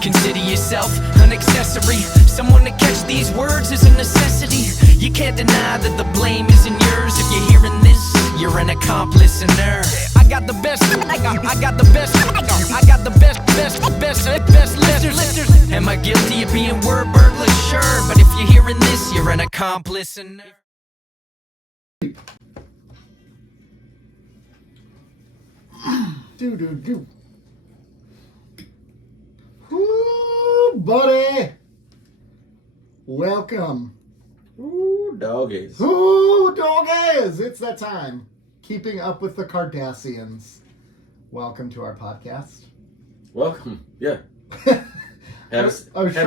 Consider yourself an accessory. Someone to catch these words is a necessity. You can't deny that the blame isn't yours. If you're hearing this, you're an accomplice in her. I got the best, I got the best, I got the best listeners. Am I guilty of being word burglar? Sure, but if you're hearing this, you're an accomplice in her. Do. Ooh, buddy. Welcome. Ooh, doggies. Ooh, doggies. It's that time. Keeping up with the Cardassians. Welcome to our podcast. Welcome. Yeah. Have a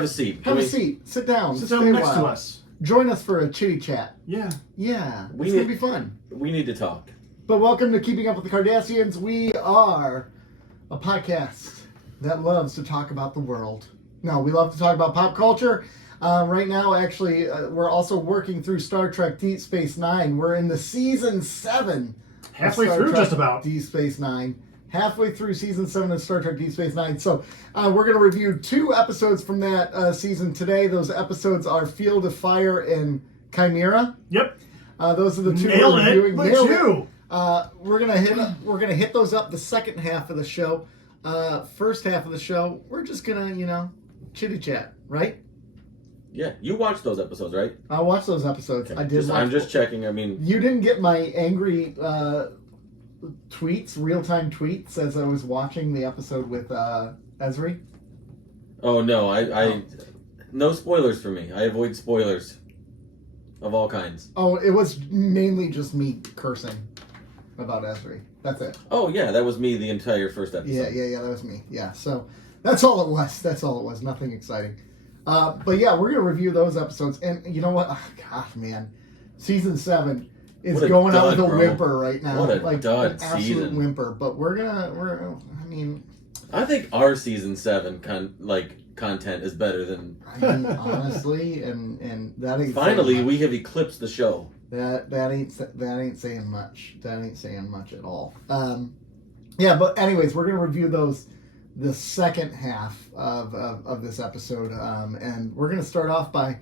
seat. Have a seat. Sit down. Sit down next to us. Join us for a chitty chat. Yeah. Yeah. It's going to be fun. We need to talk. But welcome to Keeping Up with the Cardassians. We are a podcast that loves to talk about the world. No, we love to talk about pop culture. Right now, actually, we're also working through Star Trek Deep Space Nine. We're in the season 7. Halfway through, just about. Deep Space Nine. Halfway through season 7 of Star Trek Deep Space Nine. So we're going to review 2 episodes from that season today. Those episodes are Field of Fire and Chimera. Yep. Those are the 2 Nailed we're reviewing. it. Look at you. We're gonna hit those up the second half of the show. First half of the show, we're just gonna, chitty chat, right? Yeah, you watched those episodes, right? I watched those episodes. Okay. I did. I'm just checking. I mean, you didn't get my angry tweets, real-time tweets, as I was watching the episode with Ezri. Oh no, I no spoilers for me. I avoid spoilers of all kinds. Oh, it was mainly just me cursing about Ezri. That's it. Oh yeah, that was me the entire first episode. Yeah, that was me. Yeah, so that's all it was. Nothing exciting. But yeah, we're gonna review those episodes, and you know what? Oh, gosh, man, season 7 is going out with a whimper right now. What a like dud an absolute season. whimper. But I think our season 7 content is better than. Honestly, and that ain't finally we have eclipsed the show. That ain't saying much. That ain't saying much at all. Yeah, but anyways, we're gonna review the second half of this episode, and we're gonna start off by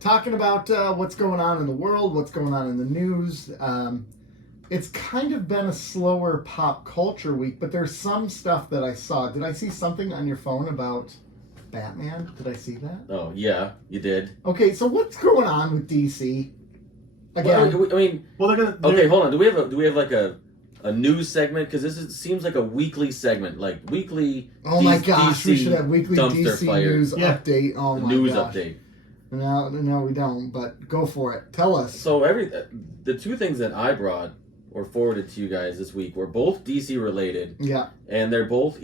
talking about what's going on in the world, what's going on in the news. It's kind of been a slower pop culture week, but there's some stuff that I saw. Did I see something on your phone about Batman? Did I see that? Oh yeah, you did. Okay, so what's going on with DC? Again, they're gonna. Okay, hold on. Do we have like a news segment? Because seems like a weekly segment, like weekly. Oh my gosh, DC we should have weekly DC fire. news update. Oh my news gosh. update. No, we don't. But go for it. Tell us. So the 2 things that I brought or forwarded to you guys this week were both DC related. Yeah. And they're both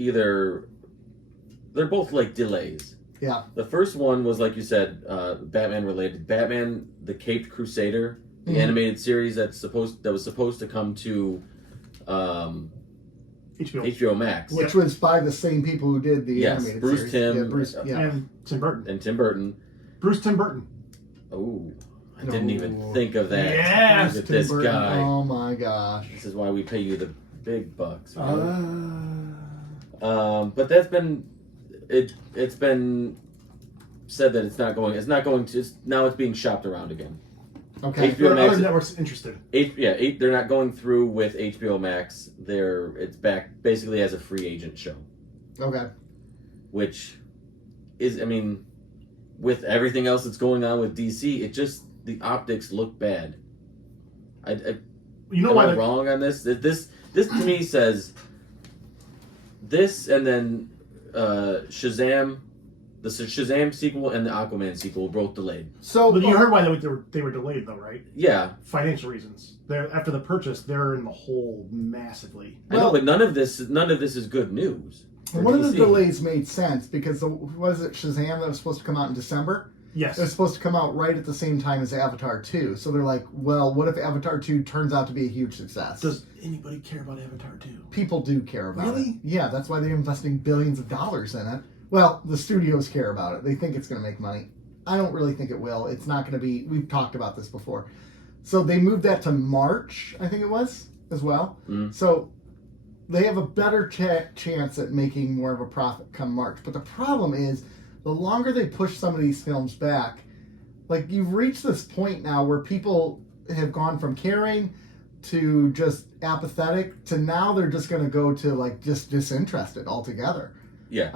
like delays. Yeah. The first one was, like you said, Batman related. Batman: The Caped Crusader, the animated series that was supposed to come to HBO Max, which was by the same people who did the animated Bruce series. And Tim Burton. Bruce Tim Burton. Oh, I didn't even think of that. Yes, Look at this Burton. guy. Oh my gosh. This is why we pay you the big bucks. Right? But that's been. It's been said that it's not going to. Now it's being shopped around again. Okay. There are other networks interested. They're not going through with HBO Max. It's back basically as a free agent show. Okay. Which is, with everything else that's going on with DC, the optics look bad. You know why I'm wrong on this? This to me says this, and then Shazam, the Shazam sequel and the Aquaman sequel were both delayed. So, but you heard why they were delayed, though, right? Yeah, financial reasons. After the purchase, they're in the hole massively. I know, but none of this is good news. One of the delays made sense because was it Shazam that was supposed to come out in December? Yes. It was supposed to come out right at the same time as Avatar 2. So they're like, well, what if Avatar 2 turns out to be a huge success? Does anybody care about Avatar 2? People do care about it. Really? Yeah, that's why they're investing billions of dollars in it. Well, the studios care about it. They think it's going to make money. I don't really think it will. It's not going to be... We've talked about this before. So they moved that to March, I think it was, as well. So they have a better chance at making more of a profit come March. But the problem is, the longer they push some of these films back, like you've reached this point now where people have gone from caring to just apathetic to now they're just going to go to like just disinterested altogether. Yeah.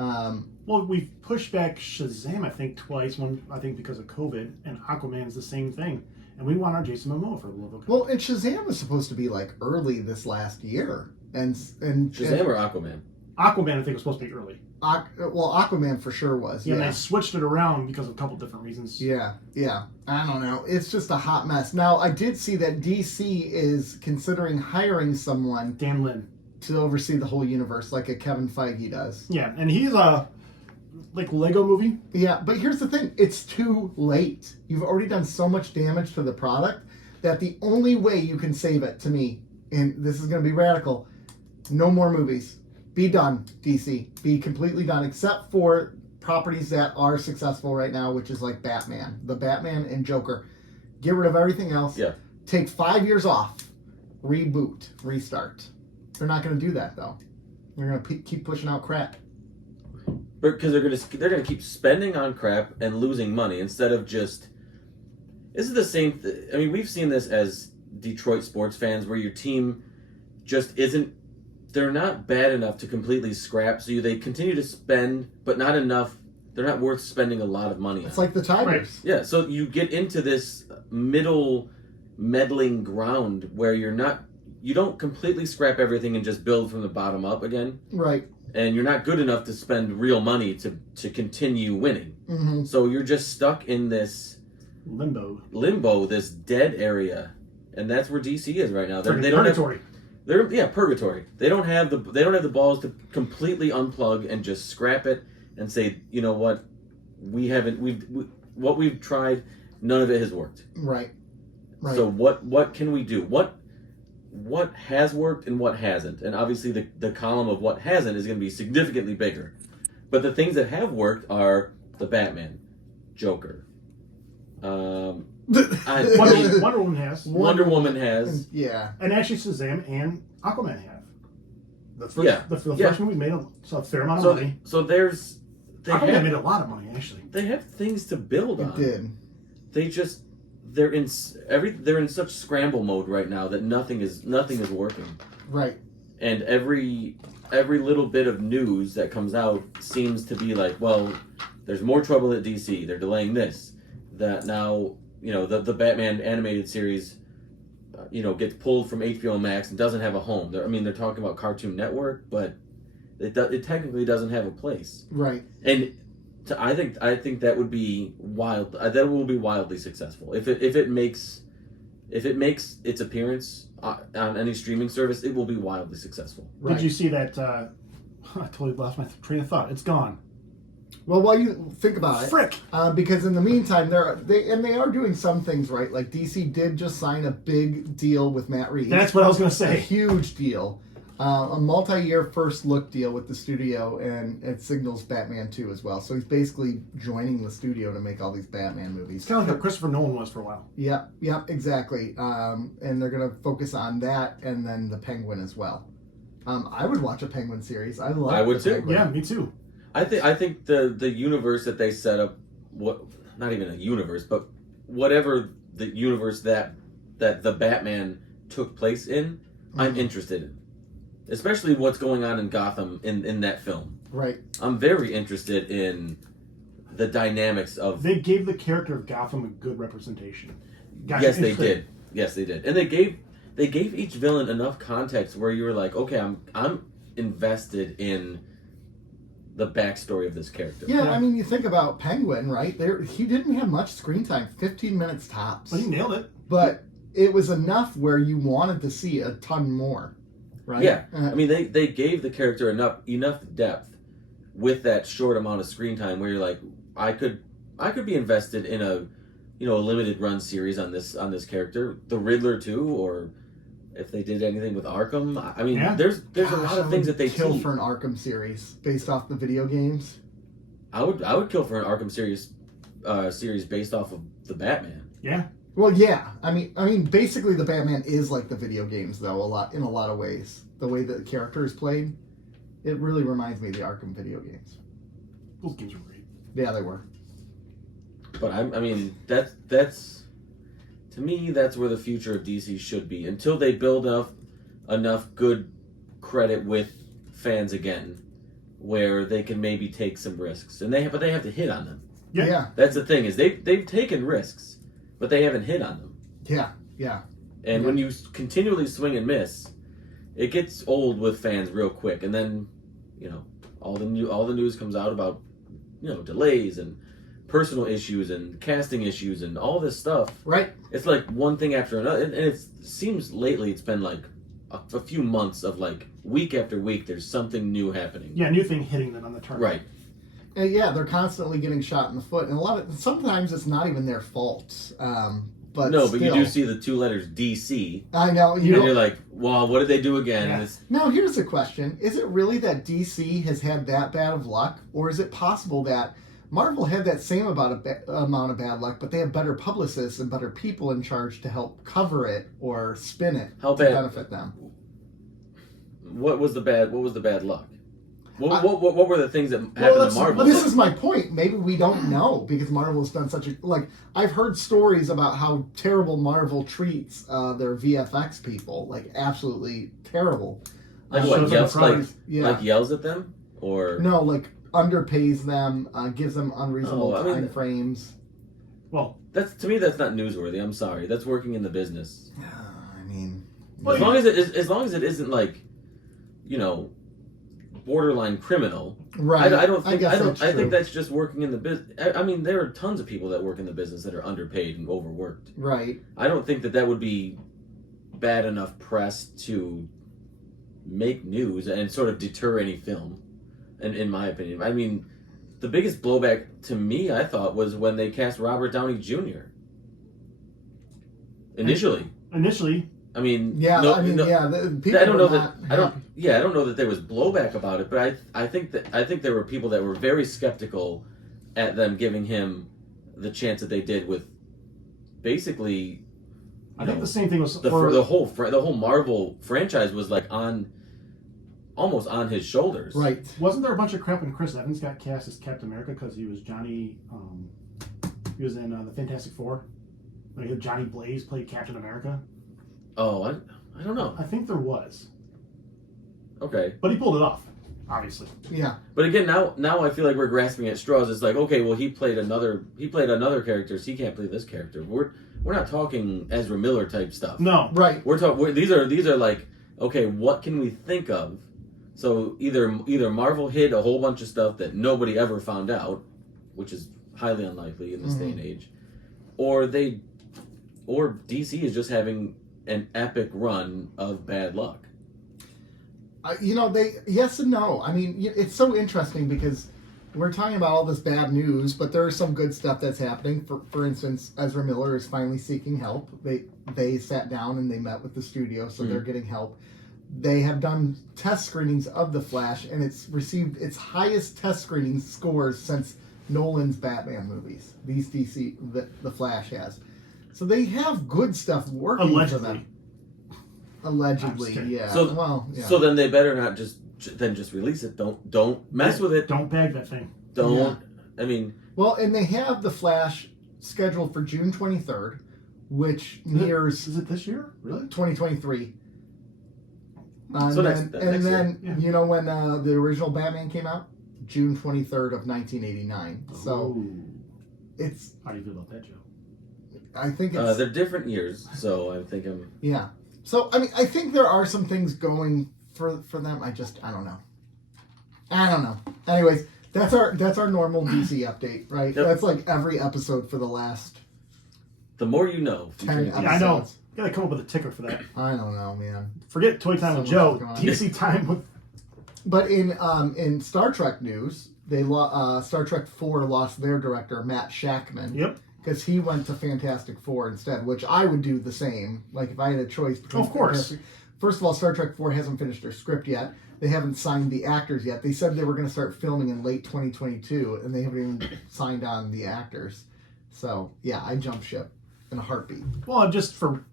Well, we've pushed back Shazam, I think, twice. One, I think, because of COVID, and Aquaman's the same thing. And we want our Jason Momoa for a little bit. Well, and Shazam was supposed to be like early this last year, and Shazam or Aquaman? Aquaman, I think, was supposed to be early. Well, Aquaman for sure was. Yeah, Yeah, they switched it around because of a couple different reasons. Yeah. I don't know. It's just a hot mess. Now, I did see that DC is considering hiring someone Dan Lin. to oversee the whole universe, like a Kevin Feige does. Yeah, and he's a like Lego movie. Yeah, but here's the thing. It's too late. You've already done so much damage to the product that the only way you can save it, to me, and this is going to be radical, no more movies. Be done, DC. Be completely done, except for properties that are successful right now, which is like Batman. The Batman and Joker. Get rid of everything else. Yeah. Take 5 years off. Reboot. Restart. They're not going to do that, though. They're going to keep pushing out crap. Because they're gonna keep spending on crap and losing money instead of just. This is the same. I mean, we've seen this as Detroit sports fans, where your team just isn't. They're not bad enough to completely scrap, so they continue to spend, but not enough. They're not worth spending a lot of money on. It's like the Tigers. Right. Yeah, so you get into this middle meddling ground where you don't completely scrap everything and just build from the bottom up again. Right. And you're not good enough to spend real money to continue winning. Mm-hmm. So you're just stuck in this limbo, this dead area, and that's where DC is right now. They don't purgatory. have purgatory. They don't have the balls to completely unplug and just scrap it and say, you know what, what we've tried, none of it has worked. Right. So what can we do? What has worked and what hasn't? And obviously the column of what hasn't is going to be significantly bigger. But the things that have worked are the Batman, Joker. Wonder Woman has. Wonder Woman has. Yeah. And actually Shazam and Aquaman have. The first movie made a fair amount of money. So Aquaman made a lot of money, actually. They have things to build on. It did. They just they're in such scramble mode right now that nothing is working. Right. And every little bit of news that comes out seems to be like, well, there's more trouble at DC. They're delaying this. That now, the Batman animated series, gets pulled from HBO Max and doesn't have a home. They're talking about Cartoon Network, but it technically doesn't have a place. Right. And I think that would be wild. That will be wildly successful if it makes its appearance on any streaming service. It will be wildly successful. Right. Did you see that? I totally lost my train of thought. It's gone. Well, while you think about it, Frick! Because in the meantime, they are doing some things right. Like DC did just sign a big deal with Matt Reeves. That's what I was going to A say. huge deal. A multi-year first look deal with the studio, and it signals Batman 2 as well. So he's basically joining the studio to make all these Batman movies. It's kind of like how Christopher Nolan was for a while. Yep, exactly. And they're going to focus on that and then the Penguin as well. I would watch a Penguin series. I would the too. Penguin. Yeah, me too. I think the universe that they set up, not even a universe, but whatever the universe that the Batman took place in, I'm interested in. Especially what's going on in Gotham in that film. Right. I'm very interested in the dynamics of. They gave the character of Gotham a good representation. Yes, they did. And they gave each villain enough context where you were like, okay, I'm invested in the backstory of this character. Yeah, I mean, you think about Penguin, right? He didn't have much screen time, 15 minutes tops. But he nailed it. But it was enough where you wanted to see a ton more, right? Yeah, I mean, they gave the character enough depth with that short amount of screen time where you're like, I could be invested in a limited run series on this character, the Riddler too, or if they did anything with Arkham. I mean, there's a lot of things that they kill for an Arkham series based off the video games. I would kill for an Arkham series based off of the Batman. Yeah. Well, yeah. I mean, basically, the Batman is like the video games, though, in a lot of ways. The way that the character is played, it really reminds me of the Arkham video games. Those games were great. Yeah, they were. But I mean, that's to me, that's where the future of DC should be. Until they build up enough good credit with fans again, where they can maybe take some risks, and they have to hit on them. Yeah. That's the thing, is they've taken risks, but they haven't hit on them. Yeah. And when you continually swing and miss, it gets old with fans real quick. And then, all the news comes out about, delays and personal issues and casting issues and all this stuff. Right. It's like one thing after another, and it seems lately it's been like a few months of like week after week there's something new happening. Yeah, new thing hitting them on the target. Right. And yeah, they're constantly getting shot in the foot, and sometimes it's not even their fault. But you still, do see the two letters DC. I know. And you're like, well, what did they do again? Yeah. And it's, Now, here's the question. Is it really that DC has had that bad of luck? Or is it possible that Marvel had that same amount of bad luck, but they have better publicists and better people in charge to help cover it or spin it How to bad? benefit them? what was the bad luck? What were the things that happened to Marvel? This is my point. Maybe we don't know because Marvel's done such a... I've heard stories about how terrible Marvel treats their VFX people. Like, absolutely terrible. Like Shows what, yells, them like yells at them? Or No, like, underpays them, gives them unreasonable time frames. Well, to me that's not newsworthy. I'm sorry. That's working in the business. I mean... As long as it isn't like, borderline criminal. Right. I think that's just working in the business. I mean, there are tons of people that work in the business that are underpaid and overworked. Right. I don't think that would be bad enough press to make news and sort of deter any film, in my opinion. I mean, the biggest blowback to me, I thought, was when they cast Robert Downey Jr. Initially. I mean, Yeah, people I don't know that. not I don't. happy. Yeah, I don't know that there was blowback about it, but I think there were people that were very skeptical at them giving him the chance that they did with, basically. I think the same thing was the whole Marvel franchise was like almost on his shoulders. Right. Wasn't there a bunch of crap when Chris Evans got cast as Captain America because he was Johnny? He was in the Fantastic Four. Like Johnny Blaze played Captain America. Oh, I don't know. I think there was. Okay. But he pulled it off, obviously. Yeah. But again, now I feel like we're grasping at straws. It's like, okay, well, he played another character, so he can't play this character. We're not talking Ezra Miller type stuff. No. Right. These are like, okay, what can we think of? So either Marvel hid a whole bunch of stuff that nobody ever found out, which is highly unlikely in this day and age, or DC is just having an epic run of bad luck. Yes and no. I mean, it's so interesting because we're talking about all this bad news, but there is some good stuff that's happening. For instance, Ezra Miller is finally seeking help. They sat down and they met with the studio, so they're getting help. They have done test screenings of The Flash, and it's received its highest test screening scores since Nolan's Batman movies. These The Flash has. So they have good stuff working for them. Allegedly, yeah. So then they better not just release it. Don't mess with it. Don't bag that thing. Don't. Yeah. I mean. Well, and they have The Flash scheduled for June 23rd, which nears. Is it this year? Really? 2023. So next year. You know when the original Batman came out? June 23rd of 1989. So it's. How do you feel about that, Joe? I think it's. They're different years, so I think I'm. Yeah. So I mean, I think there are some things going for them. I don't know. Anyways, that's our normal DC update, right? Yep. That's like every episode for the last. The more you know. 10 episodes. Yeah, I know. You gotta come up with a ticker for that. I don't know, man. Forget Toy Time with Joe. DC Time with. But in Star Trek news, Star Trek 4 lost their director Matt Shackman. Yep. Because he went to Fantastic Four instead, which I would do the same. Like if I had a choice between. Of course. First of all, Star Trek 4 hasn't finished their script yet. They haven't signed the actors yet. They said they were going to start filming in late 2022, and they haven't even signed on the actors. So yeah, I jump ship. in a heartbeat. Well, just for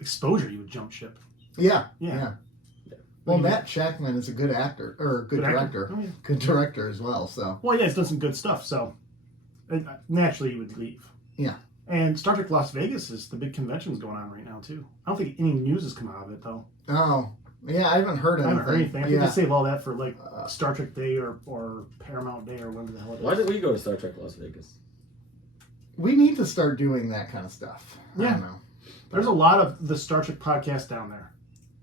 exposure, you would jump ship. Yeah. Yeah. Well, Matt Shackman is a good actor, or a good director. Oh, yeah. Good director as well, so. Well, yeah, he's done some good stuff, so naturally you would leave. Yeah. And Star Trek Las Vegas is the big convention's going on right now, too. I don't think any news has come out of it, though. Oh. Yeah, I haven't heard anything. I think they save all that for, like, Star Trek Day or Paramount Day or whatever the hell it is. Why did we go to Star Trek Las Vegas? We need to start doing that kind of stuff. Yeah. I don't know. There's a lot of the Star Trek podcasts down there.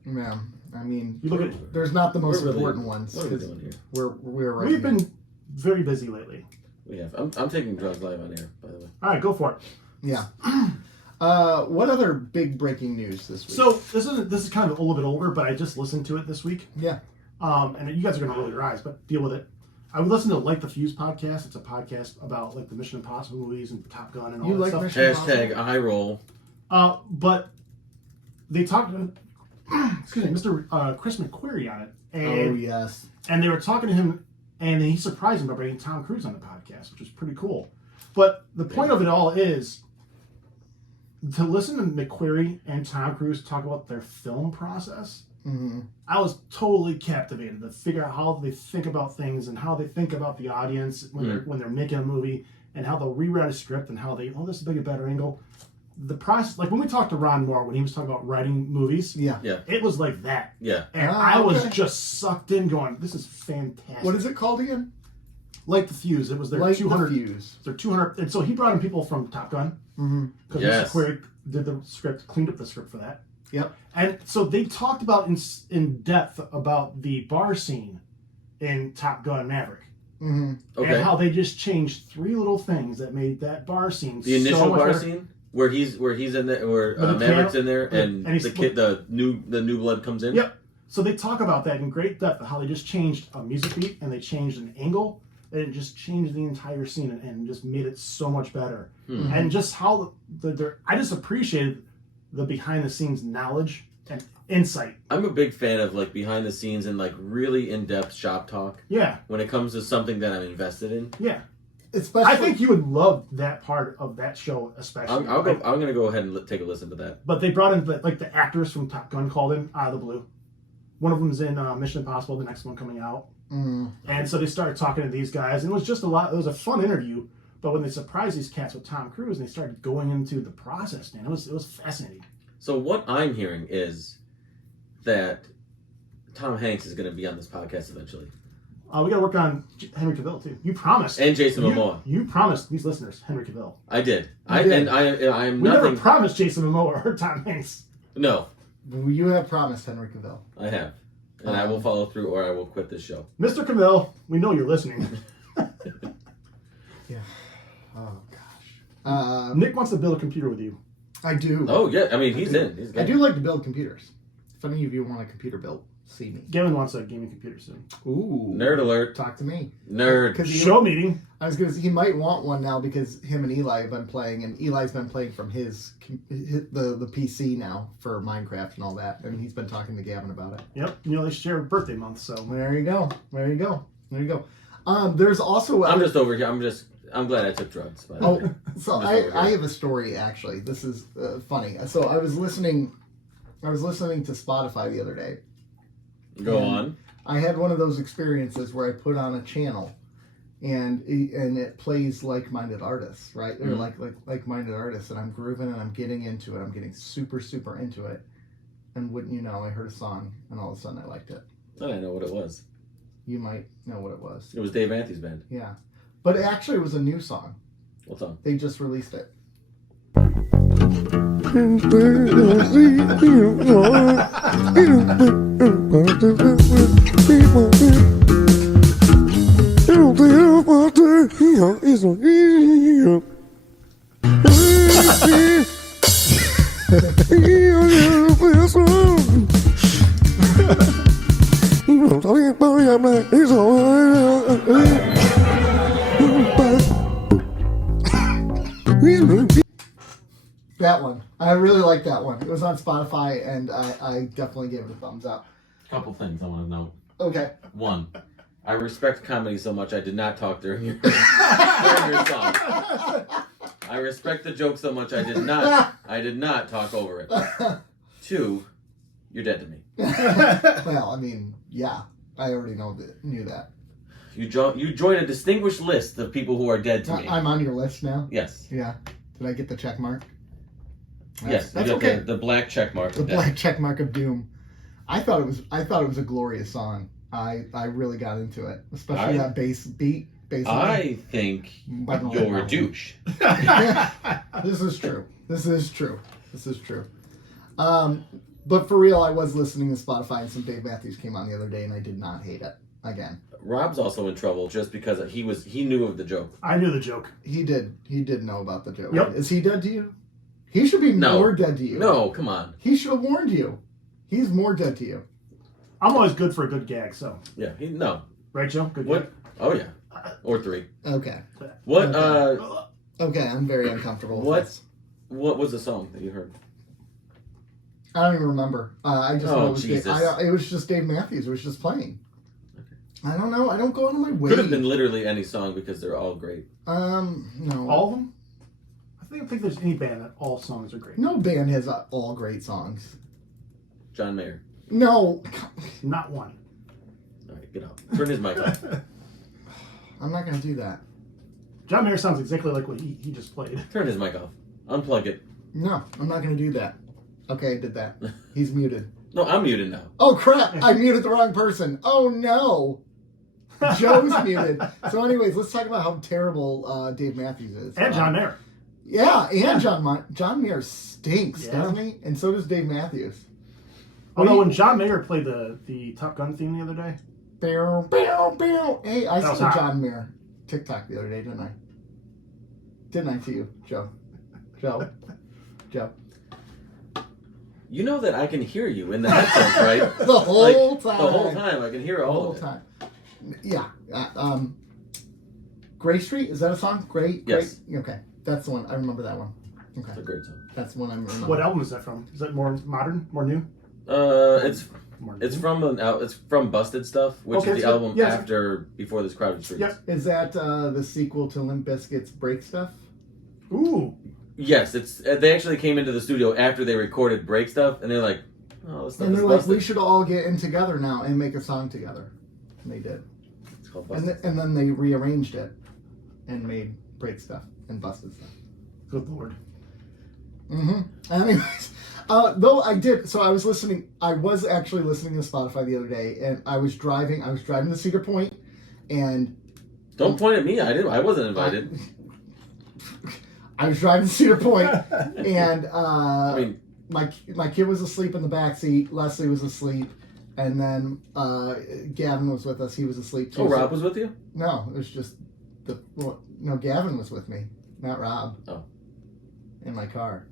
Yeah. I mean, You look at there's not the most We're really- important ones. What are we doing here? We're right We've here. been very busy lately. We have. I'm taking drugs live on air, by the way. All right, go for it. Yeah. What other big breaking news this week? So this is kind of a little bit older, but I just listened to it this week. Yeah. And you guys are gonna roll your eyes, but deal with it. I would listen to Like the Fuse podcast. It's a podcast about like the Mission Impossible movies and Top Gun and all You that like stuff. Mission Hashtag eye roll. But they talked, excuse me, Mr. Chris McQuarrie on it, and Oh yes. and they were talking to him, and he surprised him by bringing Tom Cruise on the podcast, which was pretty cool. But the point of it all is to listen to McQuarrie and Tom Cruise talk about their film process. Mm-hmm. I was totally captivated to figure out how they think about things and how they think about the audience when they're making a movie, and how they'll rewrite a script and how they this is a better angle. The process, like when we talked to Ron Moore when he was talking about writing movies, Yeah. it was like that. Yeah. And I was just sucked in, going, "This is fantastic." What is it called again? Like the Fuse. It was their Like 200. the Fuse. Their 200, and so he brought in people from Top Gun because Yes. Mr. Query did the script, cleaned up the script for that. Yep. And so they talked about in depth about the bar scene in Top Gun Maverick. Mm-hmm. Okay. And how they just changed 3 little things that made that bar scene The initial so much bar better. scene where he's in there, where With the Maverick's piano? in there, Yeah, and and he's- the new blood comes in. Yep. So they talk about that in great depth, how they just changed a music beat and they changed an angle, and it just changed the entire scene and just made it so much better. And just how I just appreciated the behind the scenes knowledge and insight. I'm a big fan of like behind the scenes and like really in depth shop talk Yeah. when it comes to something that I'm invested in. Yeah. Especially, I think you would love that part of that show, especially. I'm gonna go ahead and take a listen to that. But they brought in like the actors from Top Gun called in out of the blue. One of them's in Mission Impossible, the next one coming out. And so they started talking to these guys, and it was just it was a fun interview. But when they surprised these cats with Tom Cruise and they started going into the process, man, it was fascinating. So what I'm hearing is that Tom Hanks is going to be on this podcast eventually, We got to work on Henry Cavill too. You promised, and Jason Momoa. You promised these listeners Henry Cavill. I did. I did. am We nothing. never promised Jason Momoa or Tom Hanks. No, you have promised Henry Cavill. I have, and I will follow through, or I will quit this show. Mr. Cavill, we know you're listening. Yeah. Oh gosh. Nick wants to build a computer with you. I do. Oh yeah, I mean he's in. He's I do like to build computers. If any of you want a computer built, see me. Gavin wants a gaming computer soon. Ooh. Nerd alert. Talk to me. Nerd. 'Cause Show meeting. I was gonna say he might want one now because him and Eli have been playing, and Eli's been playing from the PC now for Minecraft and all that, and he's been talking to Gavin about it. Yep. They share a birthday month, so. There you go. There you go. There you go. There's also. I'm just over here. I'm glad I took drugs. By the way. Oh, so I'm just over I here. have a story actually. This is funny. So I was listening to Spotify the other day. Go and on. I had one of those experiences where I put on a channel, and it plays like-minded artists, right? Or like-minded artists, and I'm grooving and I'm getting into it. I'm getting super into it, and wouldn't you know, I heard a song, and all of a sudden I liked it. I didn't know what it was. You might know what it was. It was Dave Matthews Band. Yeah, but it actually was a new song. What song? They just released it. That one. I really like that one. It was on Spotify, and I definitely gave it a thumbs up. Couple things I want to know. Okay. One, I respect comedy so much I did not talk during your song. I respect the joke so much I did not talk over it. 2, you're dead to me. Well, I mean, yeah. I already knew that. You join a distinguished list of people who are dead to me. I'm on your list now? Yes. Yeah. Did I get the check mark? Yes. That's you got okay. the black check mark. The black check mark of doom. I thought it was a glorious song. I really got into it, especially that bass beat. I think you're a douche. This is true. But for real, I was listening to Spotify, and some Dave Matthews came on the other day, and I did not hate it. Again, Rob's also in trouble just because he knew of the joke. I knew the joke. He did know about the joke. Yep. Is he dead to you? He should be more dead to you. No, come on. He should have warned you. He's more dead to you. I'm always good for a good gag, so. Yeah, no. Right, Joe? Good What? gag? Oh, yeah. Or 3. Okay. What, Okay, I'm very uncomfortable with this. What was the song that you heard? I don't even remember. I just know it was Jesus. it was just Dave Matthews. It was just playing. I don't know. I don't go out of my way. Could have been literally any song because they're all great. No. All of them? I don't think there's any band that all songs are great. No band has all great songs. John Mayer. No. Not one. All right, get out. Turn his mic off. I'm not going to do that. John Mayer sounds exactly like what he just played. Turn his mic off. Unplug it. No, I'm not going to do that. Okay, I did that. He's muted. No, I'm muted now. Oh, crap. I muted the wrong person. Oh, no. Joe's muted. So anyways, let's talk about how terrible Dave Matthews is. And John Mayer. Yeah, and John Mayer stinks, Yeah. doesn't he? And so does Dave Matthews. Although when John Mayer played the Top Gun theme the other day. Bow, bow, bow. Hey, I That was saw hot. John Mayer TikTok the other day, didn't I? Didn't I to you, Joe? Joe? You know that I can hear you in the headphones, right? The whole time. The whole time. I can hear all The whole of it. time. Yeah. Gray Street, is that a song? Gray? Yes. Okay, that's the one. I remember that one. Okay, It's a great song. that's one I remember. What album is that from? Is that more modern? More new? It's More new? it's from Busted Stuff, which Okay, is the so- album yes. after Before This Crowded Streets. Yep. Is that the sequel to Limp Bizkit's Break Stuff? Ooh. Yes, it's they actually came into the studio after they recorded Break Stuff, and they're like, "Oh, this stuff And is they're like, busted." we should all get in together now and make a song together. And they did. It's called And, Busted. and then they rearranged it and made Break Stuff and Busted Stuff. Good lord. Anyways, though I was actually listening to Spotify the other day, and I was driving to Cedar Point, and Don't point at me. I wasn't invited. I was driving to Cedar Point, and I mean, my kid was asleep in the back seat, Leslie was asleep, and then Gavin was with us. He was asleep too. oh, Rob was with you? No, it was just Gavin was with me, not Rob. Oh. In my car.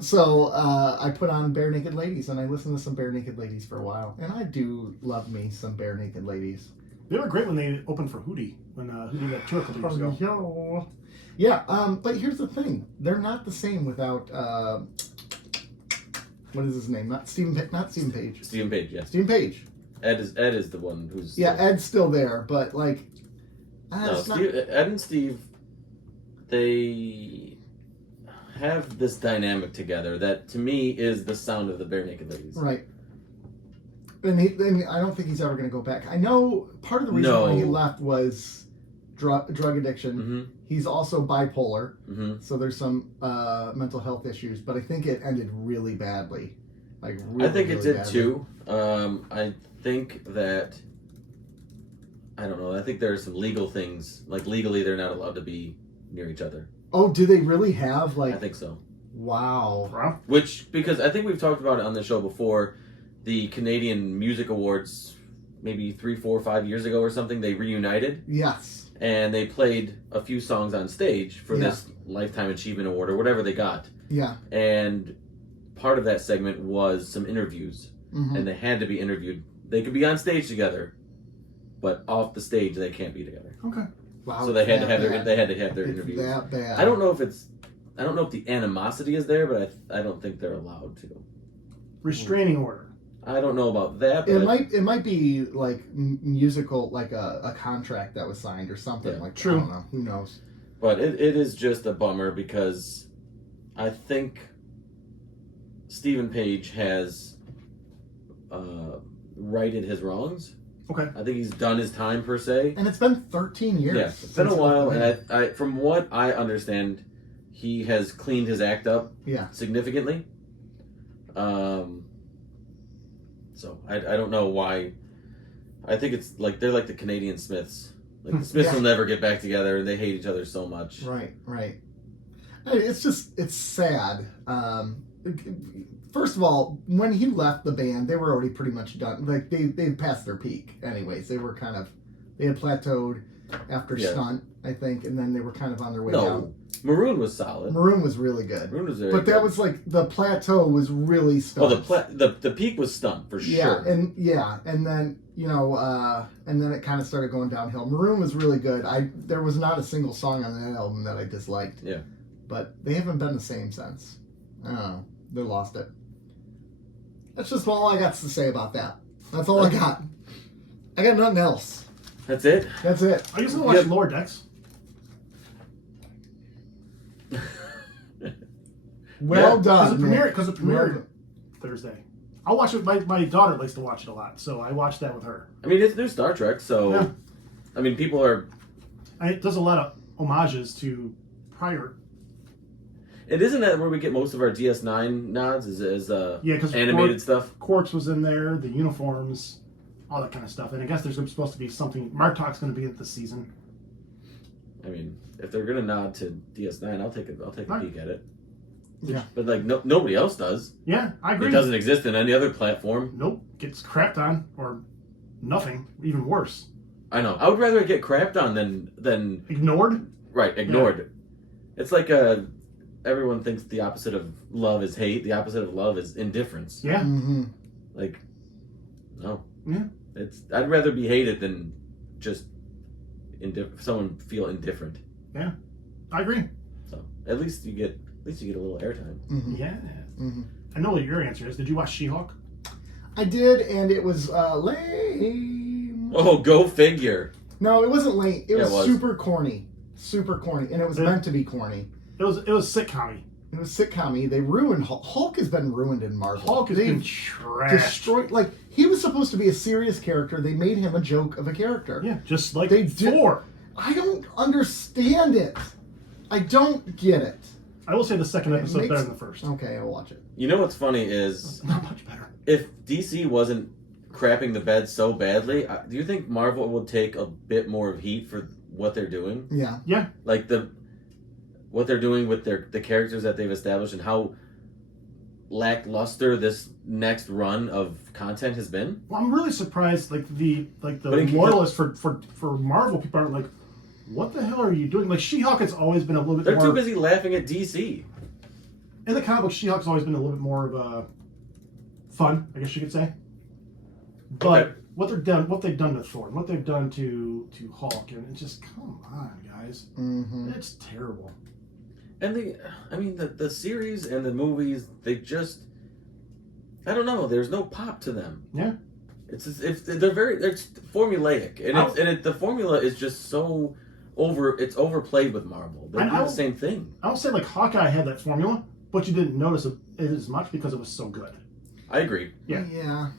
So I put on Bare Naked Ladies, and I listened to some Bare Naked Ladies for a while, and I do love me some Bare Naked Ladies. They were great when they opened for Hootie, when Hootie got tour a couple years ago. Yeah, but here's the thing: they're not the same without what is his name? Not Stephen Page. Stephen Page, yes. Stephen Page. Ed is the one who's... Yeah, Ed's still there, but like, No, it's not- Ed and Steve, they have this dynamic together that, to me, is the sound of the Bare Naked Ladies. right. And I don't think he's ever going to go back. I know part of the reason why he left was drug addiction. Mm-hmm. He's also bipolar, Mm-hmm. so there's some mental health issues. But I think it ended really badly. Like really, I think it really did badly. too. I think that... I don't know. I think there are some legal things. Like, legally, they're not allowed to be near each other. Oh, do they really have I think so. Wow. Wow. Which, because I think we've talked about it on the show before, the Canadian Music Awards, maybe 3, 4, 5 years ago or something, they reunited. Yes. And they played a few songs on stage for this Lifetime Achievement Award or whatever they got. Yeah. And part of that segment was some interviews. Mm-hmm. And they had to be interviewed. They could be on stage together, but off the stage they can't be together. Okay. Wow. So they had to have bad. their It's interviews. that bad. I don't know if the animosity is there, but I don't think they're allowed to. Restraining order. I don't know about that. But It might be like musical, like a contract that was signed or something. Yeah. Like True. I don't know. Who knows? But it is just a bummer because I think Stephen Page has righted his wrongs. Okay. I think he's done his time per se. And it's been 13 years. Yeah, it's been a while, and I from what I understand, he has cleaned his act up significantly. So I don't know why. I think it's like they're like the Canadian Smiths. Like the Smiths will never get back together, and they hate each other so much. Right. It's sad. First of all, when he left the band, they were already pretty much done. Like they passed their peak. Anyways, they had plateaued after Stunt, I think, and then they were kind of on their way down. Maroon was solid. Maroon was really good. Maroon was very but good. That was like the plateau was really Stunt. The peak was Stunt for sure. And then and then it kind of started going downhill. Maroon was really good. There was not a single song on that album that I disliked. Yeah. But they haven't been the same since. I don't know. They lost it. That's just all I got to say about that. That's all I got. I got nothing else. That's it? That's it. Are you going to watch Lower Decks? Well done. Because it premiered Thursday. I'll watch it. My daughter likes to watch it a lot, so I watched that with her. I mean, it's new Star Trek, so I mean, people are. And it does a lot of homages to prior. It isn't that where we get most of our DS9 nods is animated stuff. Quartz was in there, the uniforms, all that kind of stuff. And I guess there's supposed to be something. Martok's going to be in this season. I mean, if they're going to nod to DS9, I'll take a peek at it. Yeah. But like nobody else does. Yeah, I agree. It doesn't exist in any other platform. Nope, gets crapped on or nothing, even worse. I know. I would rather get crapped on than ignored. Right, ignored. Yeah. It's like everyone thinks the opposite of love is hate. The opposite of love is indifference. Yeah. Mm-hmm. Like, no. Yeah. I'd rather be hated than just someone feel indifferent. Yeah, I agree. So at least you get a little airtime. Mm-hmm. Yeah. Mm-hmm. I know what your answer is. Did you watch She-Hulk? I did, and it was lame. Oh, go figure. No, it wasn't lame. It was super corny. Super corny. And it was meant to be corny. It was sitcom-y. It was sitcom-y. They ruined Hulk has been ruined in Marvel. Hulk has been trashed. Destroyed. Like, he was supposed to be a serious character. They made him a joke of a character. Yeah, just like Thor. I don't understand it. I don't get it. I will say the second episode is better than the first. Okay, I'll watch it. You know what's funny is... Not much better. If DC wasn't crapping the bed so badly, do you think Marvel would take a bit more of heat for what they're doing? Yeah. Yeah. Like what they're doing with the characters that they've established and how lackluster this next run of content has been. Well, I'm really surprised. The loyalists for Marvel people aren't like, what the hell are you doing? Like She-Hulk has always been a little bit. They're too busy laughing at DC. In the comic book, She-Hulk's always been a little bit more of a fun, I guess you could say. But what they've done to Thor, and what they've done to Hulk, and it's just come on, guys, it's terrible. And the series and the movies, they just, I don't know. There's no pop to them. Yeah, it's formulaic, and the formula is just so it's overplayed with Marvel. They do the same thing. I don't say like Hawkeye had that formula, but you didn't notice it as much because it was so good. I agree. Yeah.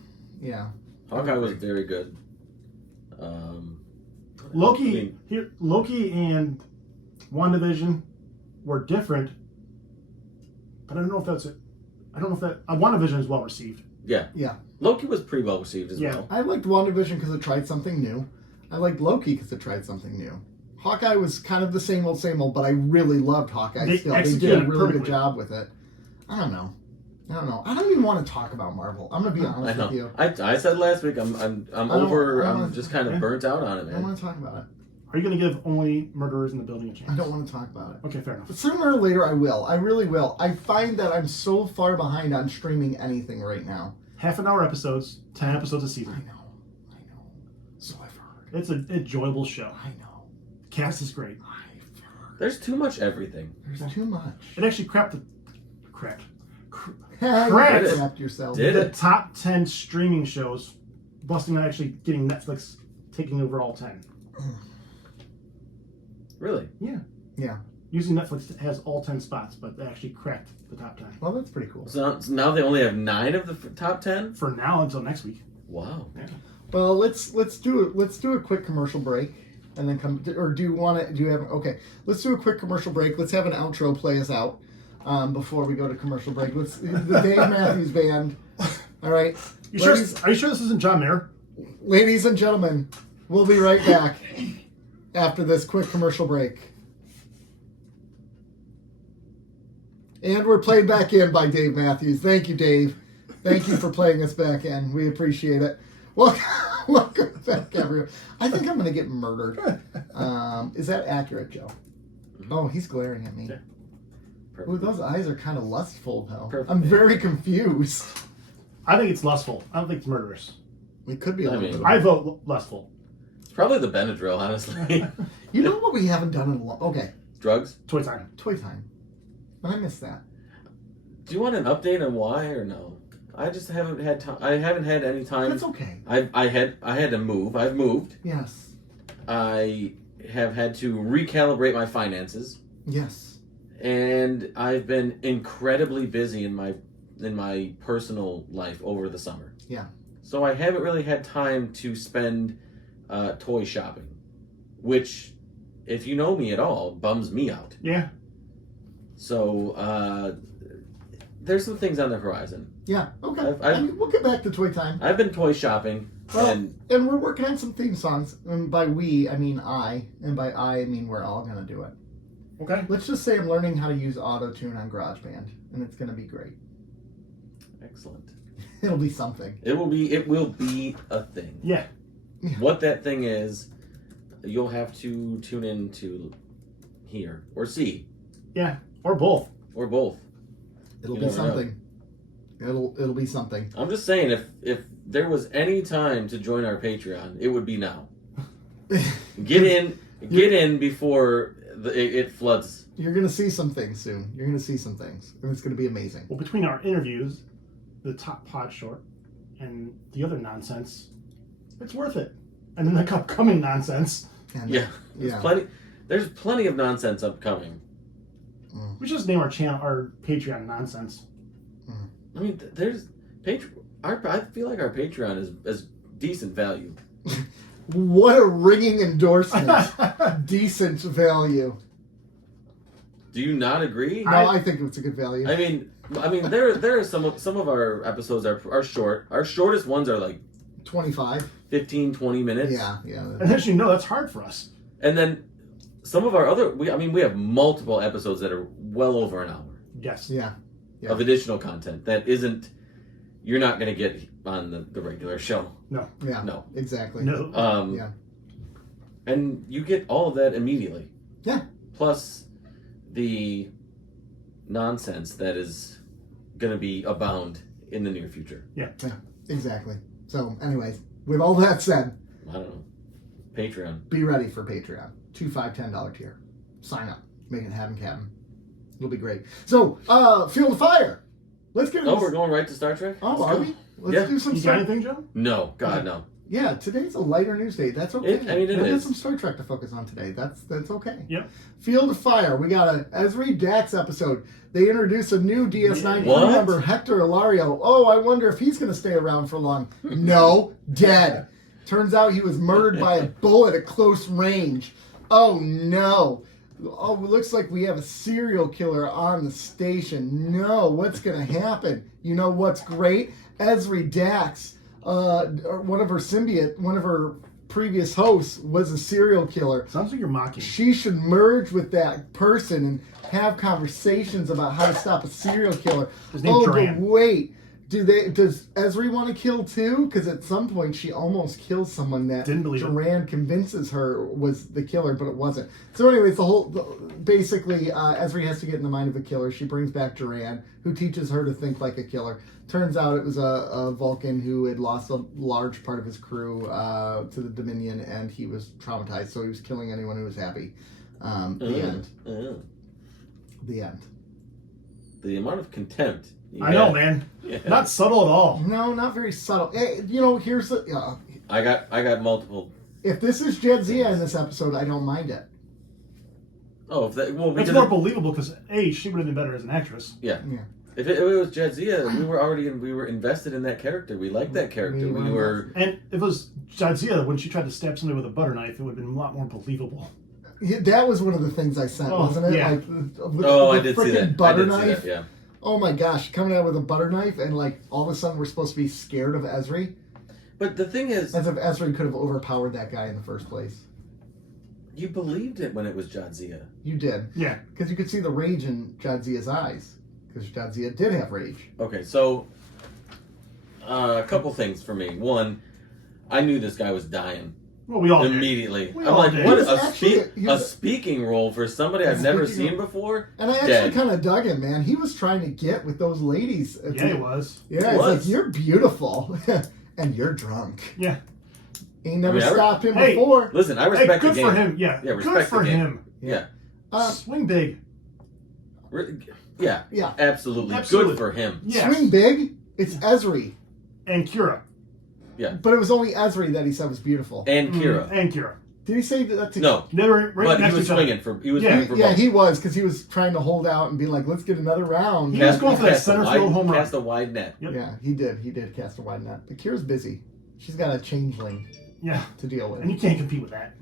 Hawkeye was very good. Loki and WandaVision were different, but I don't know if WandaVision is well received. Yeah. Loki was pretty well received as well. I liked WandaVision because it tried something new. I liked Loki because it tried something new. Hawkeye was kind of the same old, but I really loved Hawkeye still. They did a really good job with it. I don't know. I don't even want to talk about Marvel. I'm gonna be honest with you. I said last week I'm just kind of burnt out on it, man. I don't want to talk about it. Are you going to give only Murderers in the Building a chance? I don't want to talk about it. Okay, fair enough. But sooner or later I will. I really will. I find that I'm so far behind on streaming anything right now. Half-an-hour episodes, 10 episodes a season. I know. So I've heard. It's an enjoyable show. I know. Cast is great. I've heard. There's too much everything. There's too much. It actually crapped yourself. The top 10 streaming shows, busting out actually getting Netflix taking over all 10. Really? Yeah. Yeah. Usually Netflix has all 10 spots, but they actually cracked the top 10. Well, that's pretty cool. So now they only have 9 of the top 10. For now until next week. Wow. Yeah. Well, let's do a quick commercial break, and then come. Or do you have? Okay, let's do a quick commercial break. Let's have an outro play us out before we go to commercial break. The Dave Matthews Band. All right. Are you sure this isn't John Mayer? Ladies and gentlemen, we'll be right back after this quick commercial break. And we're played back in by Dave Matthews. Thank you, Dave. Thank you for playing us back in. We appreciate it. Welcome back, everyone. I think I'm going to get murdered. Is that accurate, Joe? Oh, he's glaring at me. Yeah. Ooh, those eyes are kind of lustful, though. Perfect. I'm very confused. I think it's lustful. I don't think it's murderous. It could be a little bit. I vote lustful. It's probably the Benadryl, honestly. You know what we haven't done in a long... Okay. Drugs? Toy time. Toy time. I missed that. Do you want an update on why or no? I just haven't had time. I haven't had any time. That's okay. I had to move. I've moved. Yes. I have had to recalibrate my finances. Yes. And I've been incredibly busy in my personal life over the summer. Yeah. So I haven't really had time to spend toy shopping, which, if you know me at all, bums me out. Yeah. So there's some things on the horizon. Yeah. Okay. We'll get back to toy time. I've been toy shopping. Well, and we're working on some theme songs. And by we, I mean I. And by I mean we're all going to do it. Okay. Let's just say I'm learning how to use auto-tune on GarageBand. And it's going to be great. Excellent. It'll be something. It will be a thing. Yeah. What that thing is, you'll have to tune in to hear or see. Yeah. Or both. Or both. It'll be something. It'll be something. I'm just saying, if there was any time to join our Patreon, it would be now. Get in before it floods. You're going to see some things soon. You're going to see some things. And it's going to be amazing. Well, between our interviews, the top pod short, and the other nonsense, it's worth it. And then the upcoming nonsense. And There's plenty of nonsense upcoming. We just name our channel, our Patreon nonsense. I mean, I feel like our Patreon is decent value. What a ringing endorsement. Decent value. Do you not agree? No, I think it's a good value. I mean, there are some of our episodes are short. Our shortest ones are like 25, 15, 20 minutes. Yeah. And as you know, that's hard for us. And then some of our other, we have multiple episodes that are well over an hour. Yes. Yeah. Of additional content that you're not going to get on the regular show. No. Yeah. No. Exactly. No. Yeah. And you get all of that immediately. Yeah. Plus the nonsense that is going to be abound in the near future. Yeah. Exactly. So, anyways, with all that said, I don't know. Patreon. Be ready for Patreon. $2, $5, $10 tier. Sign up. Make it happen, Captain. It'll be great. So, Field of Fire. Let's get into we're going right to Star Trek? Oh, are we? Let's do some You got anything, Joe? No. God, no. Yeah, today's a lighter news day. That's okay. It we is. have some Star Trek to focus on today. That's okay. Yep. Field of Fire. We got a Ezri Dax episode. They introduced a new DS9 crew What? member, Hector Ilario. Oh, I wonder if he's going to stay around for long. No, dead. Turns out he was murdered by a bullet at close range. Oh, no. Oh, it looks like we have a serial killer on the station. No, what's going to happen? You know what's great? Ezri Dax, one of her previous hosts was a serial killer. Sounds like you're mocking. She should merge with that person and have conversations about how to stop a serial killer. His name's Duran. But wait. Does Ezri want to kill too? Because at some point she almost kills someone that Duran convinces her was the killer, but it wasn't. So anyways, basically Ezri has to get in the mind of a killer. She brings back Duran, who teaches her to think like a killer. Turns out it was a Vulcan who had lost a large part of his crew to the Dominion, and he was traumatized, so he was killing anyone who was happy. The end. The end. The amount of contempt. I know, man. Yeah. Not subtle at all. No, not very subtle. Hey, here's the... I got multiple. If this is Jadzia in this episode, I don't mind it. Oh, if that, well, It's more believable because she would have been better as an actress. Yeah. Yeah. If it was Jadzia, we were invested in that character. We liked that character. We were. And if it was Jadzia, when she tried to stab somebody with a butter knife, it would have been a lot more believable. Yeah, that was one of the things I sent, wasn't it? Yeah. Like, I did see that. Butter I did knife. see that, yeah. Oh my gosh, coming out with a butter knife, and like all of a sudden we're supposed to be scared of Ezri, But the thing is, as if Ezri could have overpowered that guy in the first place. you believed it when it was Jadzia. You did, Yeah. because you could see the rage in Jadzia's eyes, because Jadzia did have rage. Okay, so a couple things for me. One, I knew this guy was dying Well, we all did. immediately. We I'm all like, did. what He was a speaking role for somebody I've never speaking seen before? And I actually Dead. kind of dug him, man. He was trying to get with those ladies. Yeah, it was. Yeah, He it's like, was. you're beautiful, and you're drunk. Yeah. Ain't never I mean, stopped him Hey, before. Listen, I Hey, respect good the game. for him. Yeah. Yeah, Good respect for the game. him. Yeah. Swing big. Yeah. Yeah. Absolutely. Absolutely. Good for him. Yeah. Swing big. It's Ezri. And Kira. But it was only Ezri that he said was beautiful. And Kira. And Kira. Did he say that to No. They were right But next he to was each other. swinging for. He was Yeah. swinging for Yeah, both. he was, because he was trying to hold out and be like, let's get another round. He was going for that Cast a center wide- field home run. Cast a wide net. Yep. Yeah, he did. He did cast a wide net. But Kira's busy. She's got a changeling Yeah. to deal with. And you can't compete with that.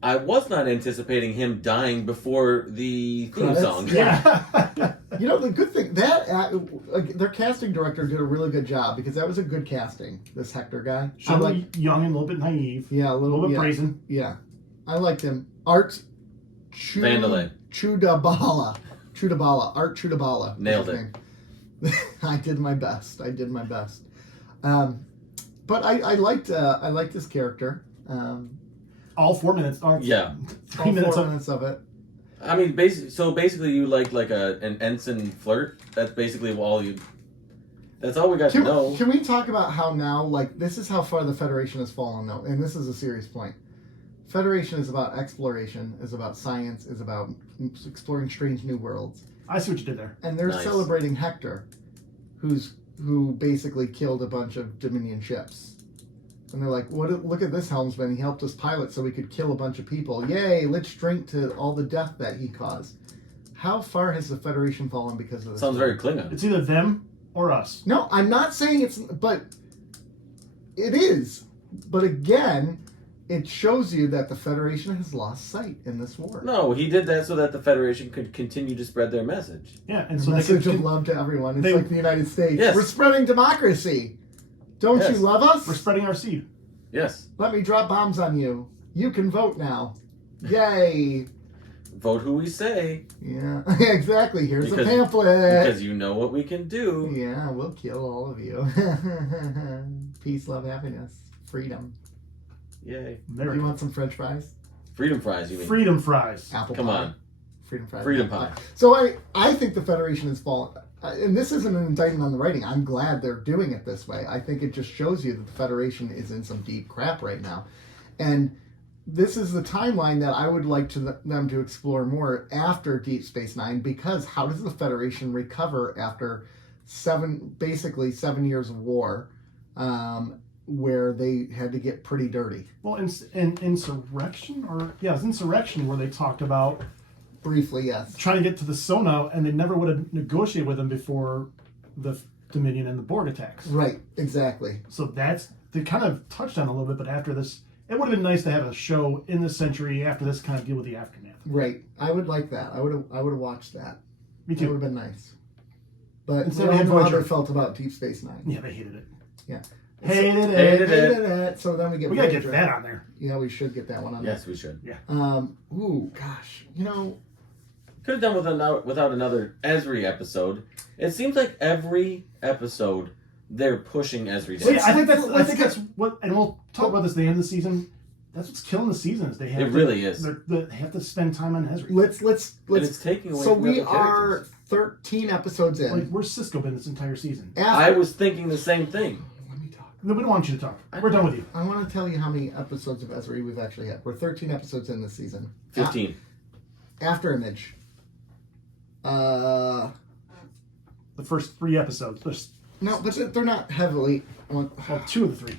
I was not anticipating him dying before the theme Credits? song. Yeah. You know, the good thing, their casting director did a really good job, because that was a good casting, this Hector guy. I Showed like, young and a little bit naive. yeah, A little bit yeah, brazen. Yeah. I liked him. Art Vandalay. Chudabala. Art Chudabala. was Nailed his it. name. I did my best. But I liked his character. All 4 minutes. Yeah. 3 All minutes 4 of minutes of it. I mean, basically, you like an ensign flirt. That's basically all you. That's all we got to know. Can we talk about how now, like, this is how far the Federation has fallen, though, and this is a serious point. Federation is about exploration, is about science, is about exploring strange new worlds, I see what you did there. and they're Nice. celebrating Hector, who basically killed a bunch of Dominion ships. And they're like, look at this helmsman. He helped us pilot so we could kill a bunch of people. Yay, let's drink to all the death that he caused. How far has the Federation fallen because of this? Sounds very Klingon. It's either them or us. No, I'm not saying it's... But it is. But again, it shows you that the Federation has lost sight in this war. No, he did that so that the Federation could continue to spread their message. Yeah, and The so message they of could, love to everyone. It's they- like the United States. Yes. We're spreading democracy. Don't Yes. you love us? we're spreading our seed. Yes. Let me drop bombs on you. You can vote now. Yay. Vote who we say, Yeah, exactly. Here's Because- a pamphlet. because you know what we can do. Yeah, we'll kill all of you. Peace, love, happiness, freedom. Yay. Do America. you want some French fries? Freedom fries, you mean? Freedom fries. Apple Come pie. on. Freedom fries. Freedom apple pie. So I think the Federation has fallen. And this isn't an indictment on the writing. I'm glad they're doing it this way. I think it just shows you that the Federation is in some deep crap right now. And this is the timeline that I would like them to explore more after Deep Space Nine, because how does the Federation recover after basically 7 years of war, where they had to get pretty dirty? Well, in Insurrection, it was Insurrection where they talked about Briefly, yes. trying to get to the Sona, and they never would have negotiated with them before the Dominion and the Borg attacks. Right, exactly. So they kind of touched on it a little bit, but after this, it would have been nice to have a show in this century after this kind of deal with the aftermath. Right. I would like that. I would have watched that. Me That would too. have been nice. But Instead I we don't had know how Voyager. they felt about Deep Space Nine. Yeah, they hated it. Yeah. Hated Hated it. it. it. So then we get We gotta Voyager. get that on there. Yeah, we should get that one on Yes, we should. there. Ooh, gosh. Could have done without another Ezri episode. It seems like every episode they're pushing Ezri So down. yeah, I think let's that's what, and we'll talk about this at the end of the season. That's what's killing the season is they have It really is. They have to spend time on Ezri. Let's and it's taking away so from the we other are characters. 13 episodes in. Like, where's Cisco been this entire season? I was thinking the same thing. Let me talk. No, we don't want you to talk. We're done with you. I want to tell you how many episodes of Ezri we've actually had. We're 13 episodes in this season. 15. After Image. The first 3 episodes. There's No, but they're not heavily. well, 2 of the 3.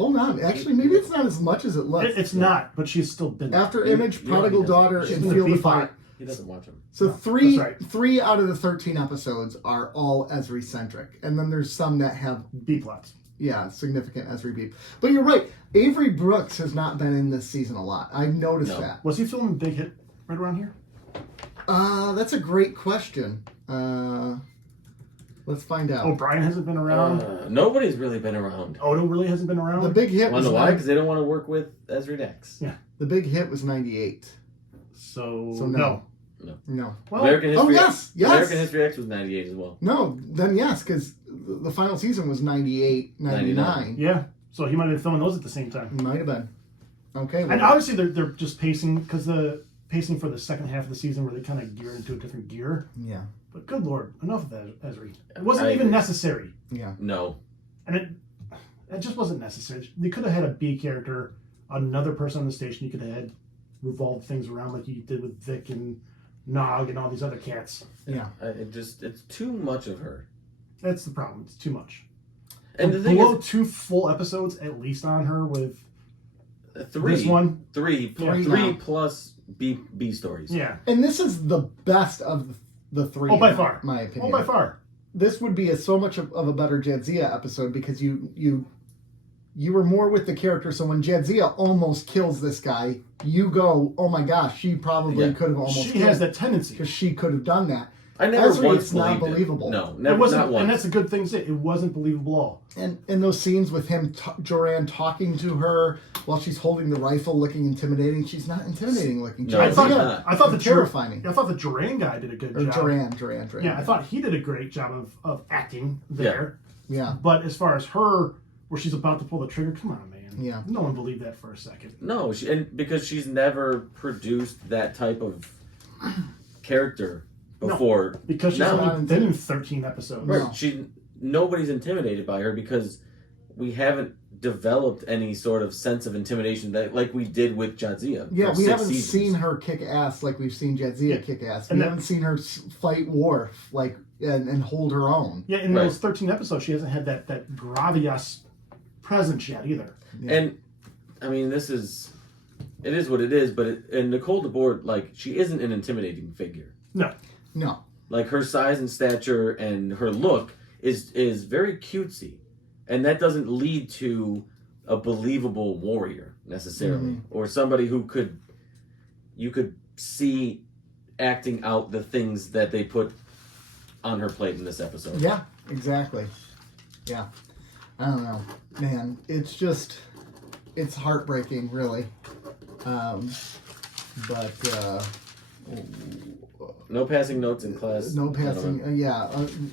Hold on. Actually, maybe it's not as much as it looks. It's not, but she's still been there. After Image, Prodigal Daughter, She's and been a Field of B-Fight. Fight. He doesn't watch them. So No, three that's right. 3 out of the 13 episodes are all Ezri centric, and then there's some that have B-plots. significant Ezri beef. But you're right. Avery Brooks has not been in this season a lot. I've noticed No. that. Was he filming Big Hit right around here? That's a great question. Let's find out. O'Brien hasn't been around. Nobody's really been around. Odo really hasn't been around. The big hit Want was to know why? Because they don't want to work with Ezri Dex. Yeah. the big hit was 98. So no. No. No. Well, American History. yes. American History X was 98 as well. No, then yes, because the final season was 98, 99. yeah. So he might have been filming those at the same time. Might have been. Okay. And obviously they're just pacing because the pacing for the second half of the season where they kind of gear into a different gear. Yeah. But good lord, enough of that, Ezri. It wasn't I even agree. necessary, Yeah. No. and it just wasn't necessary. They could have had a B character, another person on the station. You could have had revolved things around like you did with Vic and Nog and all these other cats. Yeah. It's too much of her. That's the problem. It's too much. And the thing blow is, 2 full episodes at least on her with three. this one. Three now. plus B stories. Yeah. And this is the best of the 3. Oh, by far. in my opinion. Oh, by far. This would be so much of a better Jadzia episode because you were more with the character. So when Jadzia almost kills this guy, you go, oh my gosh, she probably could have almost She killed has that tendency. because she could have done that. I never Ezri, once it's not believed believable. it. No, It never. wasn't, Not once. and that's a good thing to say. It wasn't believable at all. And in those scenes with him, Joran talking to her while she's holding the rifle, looking intimidating. She's not intimidating looking. No, Jadzia, she's not. I thought the terrifying. I thought the Duran guy did a good Or job. Duran. Yeah, I thought he did a great job of acting there. Yeah. But as far as her, where she's about to pull the trigger, come on, man. Yeah. No one believed that for a second. No, and because she's never produced that type of character before. Because she's Now- only been in 13 episodes. Right. No. Nobody's intimidated by her because we haven't developed any sort of sense of intimidation that like we did with Jadzia. Yeah, for we 6 haven't seasons. seen her kick ass like we've seen Jadzia kick ass. We And haven't seen her fight Worf like and hold her own. Yeah, in Right. those 13 episodes, she hasn't had that gravitas presence yet either. Yeah. And I mean, it is what it is. But and Nicole DeBoer, like, she isn't an intimidating figure. No. No. Like her size and stature and her look is very cutesy, and that doesn't lead to a believable warrior necessarily, or somebody who you could see acting out the things that they put on her plate in this episode. Yeah, exactly. Yeah. I don't know. Man, it's heartbreaking, really. But No passing notes in class. no passing.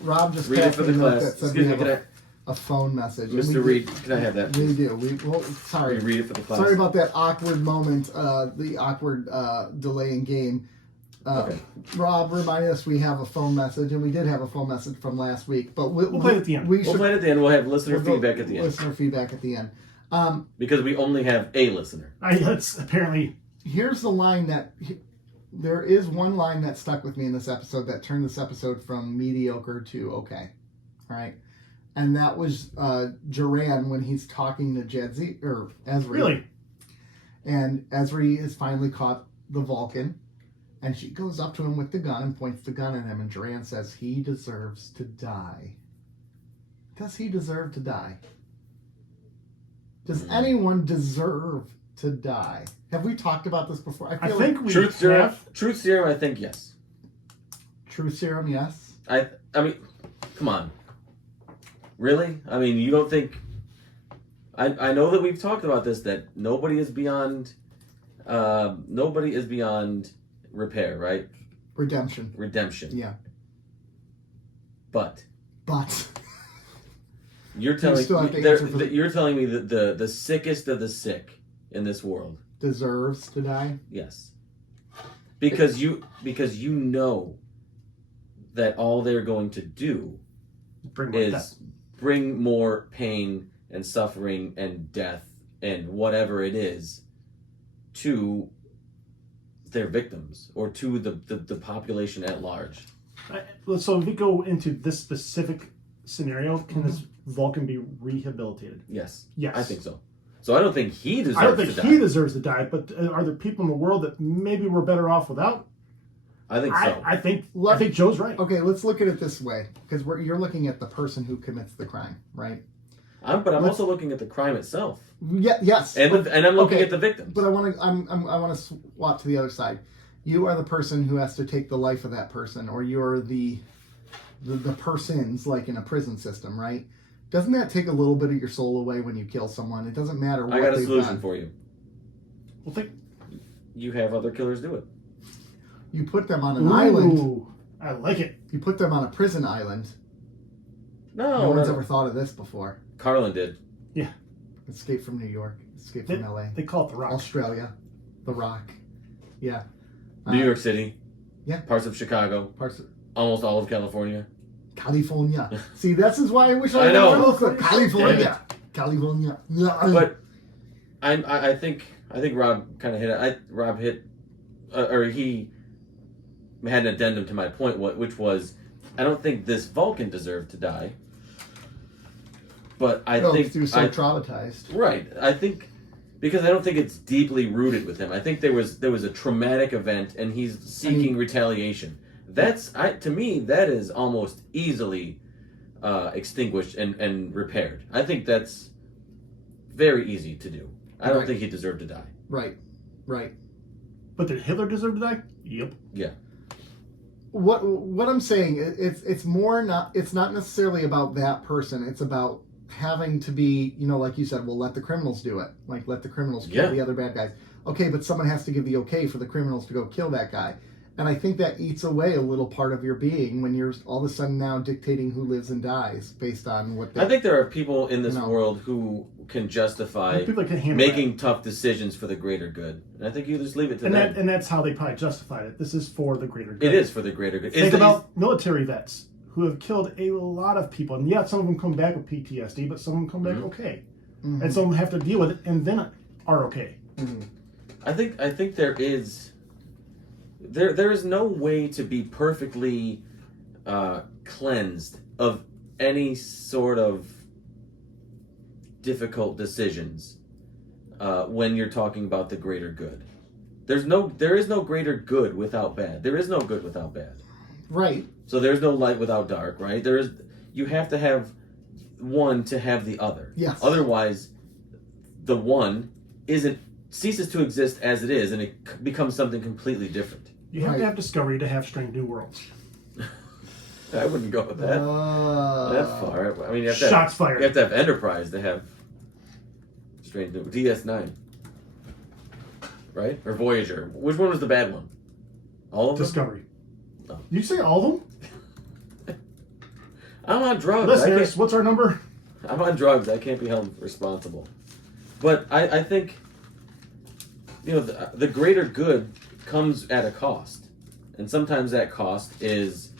Rob just Read it passed for me the a note class. that said Excuse we me, have can a phone message. And Mr. Reed, can I have that? We do. Sorry. Read it for the class. Sorry about that awkward moment, the awkward delay in game. Okay. Rob reminded us we have a phone message, and we did have a phone message from last week, but we'll play it at the end. We We'll should play it at the end. We'll have listener we'll go- feedback at the end. Listener feedback at the end. Because we only have a listener. That's apparently. Here's the line there is one line that stuck with me in this episode that turned this episode from mediocre to okay. All right. And that was Joran when he's talking to Ezri. Really? And Ezri has finally caught the Vulcan. And she goes up to him with the gun and points the gun at him. And Joran says, he deserves to die. Does he deserve to die? Does anyone deserve to die? Have we talked about this before? I think we Truth serum. have. Truth serum. I think yes. True serum, yes. I mean, come on. Really? I mean, you don't think? I know that we've talked about this. That nobody is beyond. Nobody is beyond repair, right? Redemption. Redemption. Yeah. But You you're still have to telling answer for the- you're telling me that the sickest of the sick in this world, deserves to die. yes, because you know that all they're going to do Bring back that. is bring more pain and suffering and death and whatever it is to their victims or to the population at large. So if we go into this specific scenario, can this Vulcan be rehabilitated? Yes. Yes. I think so. So I don't think he deserves to die. I don't think he deserves to die, but are there people in the world that maybe we're better off without? I think so. I think Joe's right. Okay, let's look at it this way, because you're looking at the person who commits the crime, right? But I'm also looking at the crime itself. Yeah, yes. And I'm looking at the victims. But I want to swap to the other side. You are the person who has to take the life of that person, or you're the persons, like in a prison system, right? Doesn't that take a little bit of your soul away when you kill someone? It doesn't matter what they've done. I got a solution for you. Well, you have other killers do it. You put them on an island. I like it. You put them on a prison island. No one's ever thought of this before. Carlin did. Yeah. Escape from New York. Escape from LA. They call it The Rock. Australia. The Rock. Yeah. New York City. Yeah. Parts of Chicago. Almost all of California. California. See, this is why I wish I know. California. California. But I think Rob kind of hit it. Rob hit, or he had an addendum to my point, which was, I don't think this Vulcan deserved to die. But I think he was so traumatized. Right. I think because I don't think it's deeply rooted with him. I think there was a traumatic event, and he's seeking retaliation. To me, that is almost easily extinguished and repaired. I think that's very easy to do. I don't think he deserved to die. Right. But did Hitler deserve to die? Yep. Yeah. What I'm saying, it's not necessarily about that person. It's about having to be, like you said, well, let the criminals do it. Like, let the criminals kill the other bad guys. Okay, but someone has to give the okay for the criminals to go kill that guy. And I think that eats away a little part of your being when you're all of a sudden now dictating who lives and dies based on what they... I think there are people in this world who can justify making tough decisions for the greater good. And I think you just leave it to them. And that's how they probably justified it. This is for the greater good. It is for the greater good. Think about military vets who have killed a lot of people. And yeah, some of them come back with PTSD, but some of them come back okay. Mm-hmm. And some of them have to deal with it and then are okay. Mm-hmm. I think there is... There is no way to be perfectly cleansed of any sort of difficult decisions when you're talking about the greater good. There is no greater good without bad. There is no good without bad. Right. So there's no light without dark, right? You have to have one to have the other. Yes. Otherwise, the one ceases to exist as it is, and it becomes something completely different. You have to have discovery to have strange new worlds. I wouldn't go with that. That far. I mean, you have to Shots fired. You have to have Enterprise to have strange new DS9, right? Or Voyager. Which one was the bad one? All of them. Discovery. Oh. You say all of them? I'm on drugs. Listeners, what's our number? I'm on drugs. I can't be held responsible. But I think, the greater good comes at a cost. And sometimes that cost is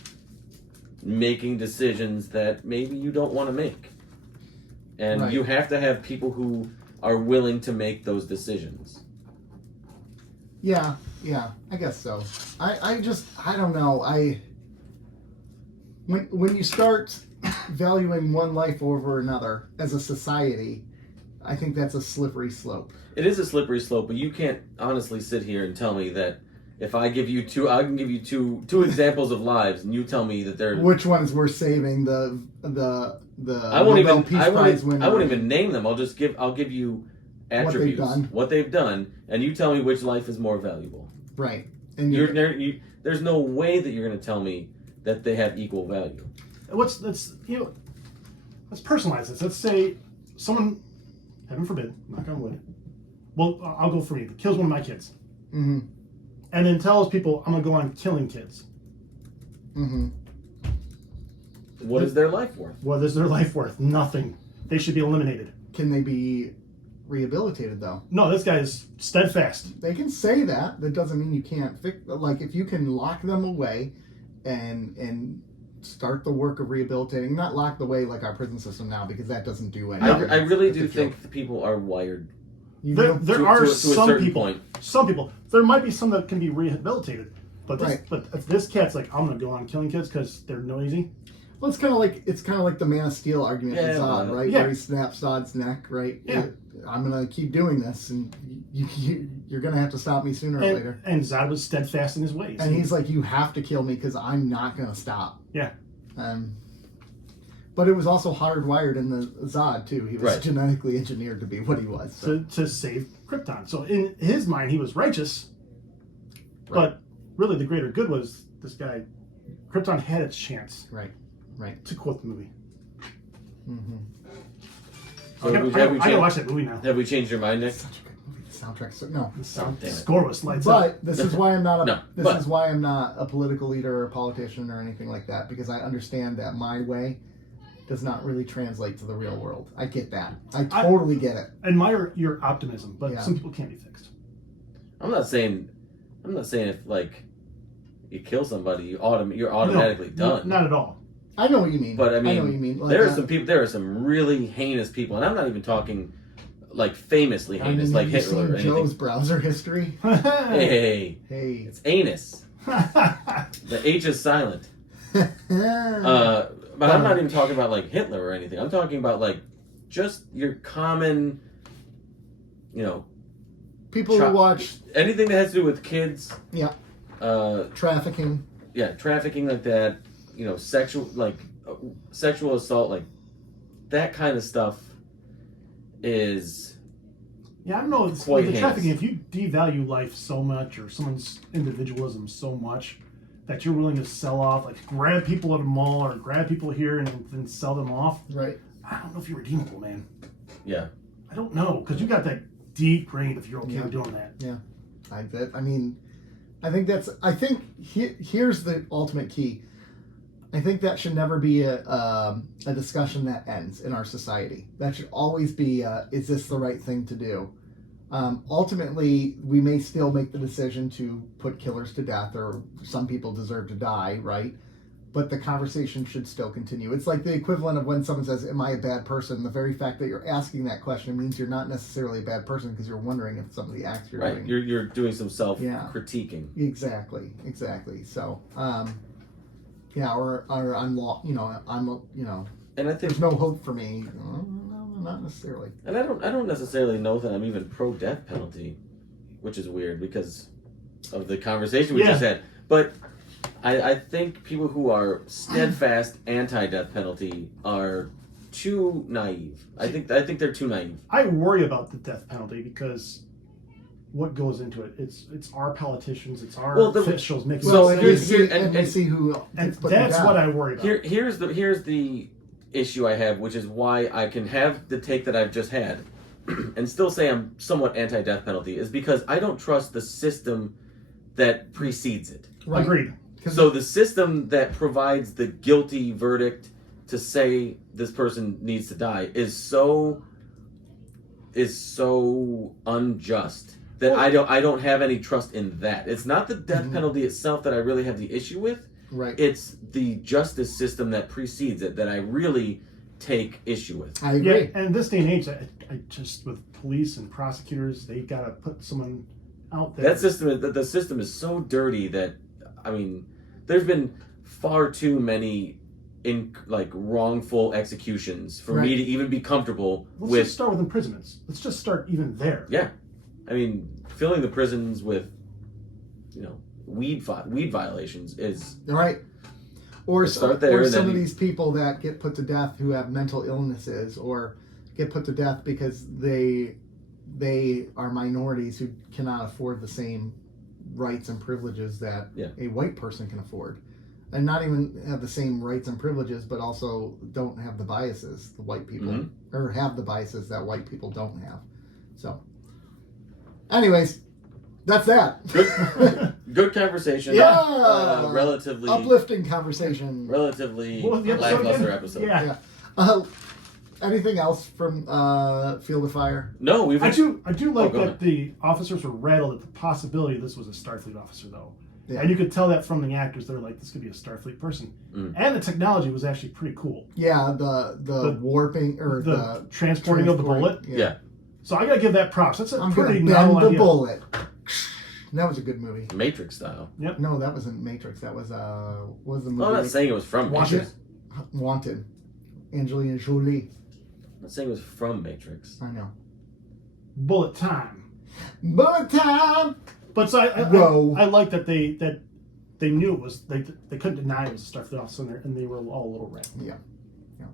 making decisions that maybe you don't want to make. And you have to have people who are willing to make those decisions. Yeah, I guess so. I don't know. When you start valuing one life over another as a society, I think that's a slippery slope. It is a slippery slope, but you can't honestly sit here and tell me that if I give you I can give you two examples of lives, and you tell me that they're... Which ones we're saving? The I won't Nobel Peace Prize winner. I won't even name them. I'll give you attributes, what they've done, and you tell me which life is more valuable. Right. And there's no way that you're going to tell me that they have equal value. Let's personalize this. Let's say someone, heaven forbid, knock on wood. Well, I'll go for me. Kills one of my kids. Mm-hmm. And then tells people, I'm going to go on killing kids. Mm-hmm. What is their life worth? What is their life worth? Nothing. They should be eliminated. Can they be rehabilitated, though? No, this guy is steadfast. They can say that. That doesn't mean you can't fix... Like, if you can lock them away and start the work of rehabilitating, not locked away like our prison system now, because that doesn't do anything. I really do think the people are wired. There are some people. Point. Some people. There might be some that can be rehabilitated, but if this cat's like, I'm gonna go on killing kids because they're noisy. Well, it's kind of like the Man of Steel argument with Zod, right? Yeah. Where he snaps Zod's neck, right? Yeah. I'm gonna keep doing this, and you're gonna have to stop me sooner or later. And Zod was steadfast in his ways. And he's like, you have to kill me because I'm not gonna stop. Yeah. But it was also hardwired in the Zod too. He was Right. genetically engineered to be what he was. So. To save Krypton. So in his mind, he was righteous. Right. But really, the greater good was this guy. Krypton had its chance. Right. To quote the movie. Mm-hmm. So I gotta watch that movie now. Have we changed your mind, Nick? Such a good movie. The soundtrack's no. The score was lights up. But this is why I'm not No, is why I'm not a political leader or a politician or anything like that, because I understand that my way does not really translate to the real world. I get that. I totally get it. Admire your optimism, but some people can't be fixed. I'm not saying if like you kill somebody, you're automatically done. Not at all. I know what you mean. But I know what you mean. Like, there are some people. There are some really heinous people, and I'm not even talking like famously heinous, like have you Hitler or seen anything. Joe's browser history. Hey, Hey. it's anus. The H is silent. But I'm not even talking about like Hitler or anything. I'm talking about like just your common, people who watch anything that has to do with kids. Yeah. Trafficking. Yeah, trafficking like that. Sexual assault, like that kind of stuff is. Yeah, I don't know. It's quite like the heinous. trafficking. If you devalue life so much, or someone's individualism so much, that you're willing to sell off, like grab people at a mall or grab people here and then sell them off. Right. I don't know if you're redeemable, man. Yeah. I don't know, because you got that deep brain if you're okay with doing that. Yeah. I think here's the ultimate key. I think that should never be a discussion that ends in our society. That should always be, is this the right thing to do? Ultimately, we may still make the decision to put killers to death, or some people deserve to die, right? But the conversation should still continue. It's like the equivalent of when someone says, am I a bad person? The very fact that you're asking that question means you're not necessarily a bad person, because you're wondering if some of the acts you're doing. You're doing some self-critiquing. Exactly. So, or I'm, and I think there's no hope for me. No, not necessarily. And I don't necessarily know that I'm even pro death penalty, which is weird because of the conversation we just had. But I think people who are steadfast anti-death penalty are too naive. I think they're too naive. I worry about the death penalty because what goes into it? It's our politicians, it's our officials making. We see who. And that's what I worry about. Here's the issue I have, which is why I can have the take that I've just had and still say I'm somewhat anti-death penalty, is because I don't trust the system that precedes it. Right. Agreed. So the system that provides the guilty verdict to say this person needs to die is so unjust that I don't have any trust in that. It's not the death penalty itself that I really have the issue with. Right. It's the justice system that precedes it that I really take issue with. I agree. Yeah, and this day and age, I just, with police and prosecutors, they gotta put someone out there. The system is so dirty that, I mean, there's been far too many wrongful executions for me to even be comfortable Let's with. just start with imprisonments. Let's just start even there. Yeah, I mean, filling the prisons with, weed violations is right. Or some of these people that get put to death who have mental illnesses, or get put to death because they are minorities who cannot afford the same rights and privileges that a white person can afford, and not even have the same rights and privileges, but also don't have the biases the white people or have the biases that white people don't have. So, anyways, that's that. Good conversation. Yeah. Relatively uplifting conversation. Relatively What was the episode lackluster again? episode. Yeah. Anything else from Field of Fire? No, I do like go that ahead. the officers were rattled at the possibility this was a Starfleet officer, though. Yeah. And you could tell that from the actors. They're like, this could be a Starfleet person. And the technology was actually pretty cool. Yeah, the warping or the transporting of the bullet. Yeah. So I gotta give that props. That's a I'm pretty gonna novel bend the idea. bullet. That was a good movie. Matrix style. No, that wasn't Matrix. That was what was the movie? I'm not saying it was from Watch Matrix. it. Wanted. Angelina Jolie. I'm not saying it was from Matrix. I know. Bullet time. Bullet time! But so I like that they knew it was, they couldn't deny it was a Starfleet officer, and they were all a little red. Yeah. Yeah, it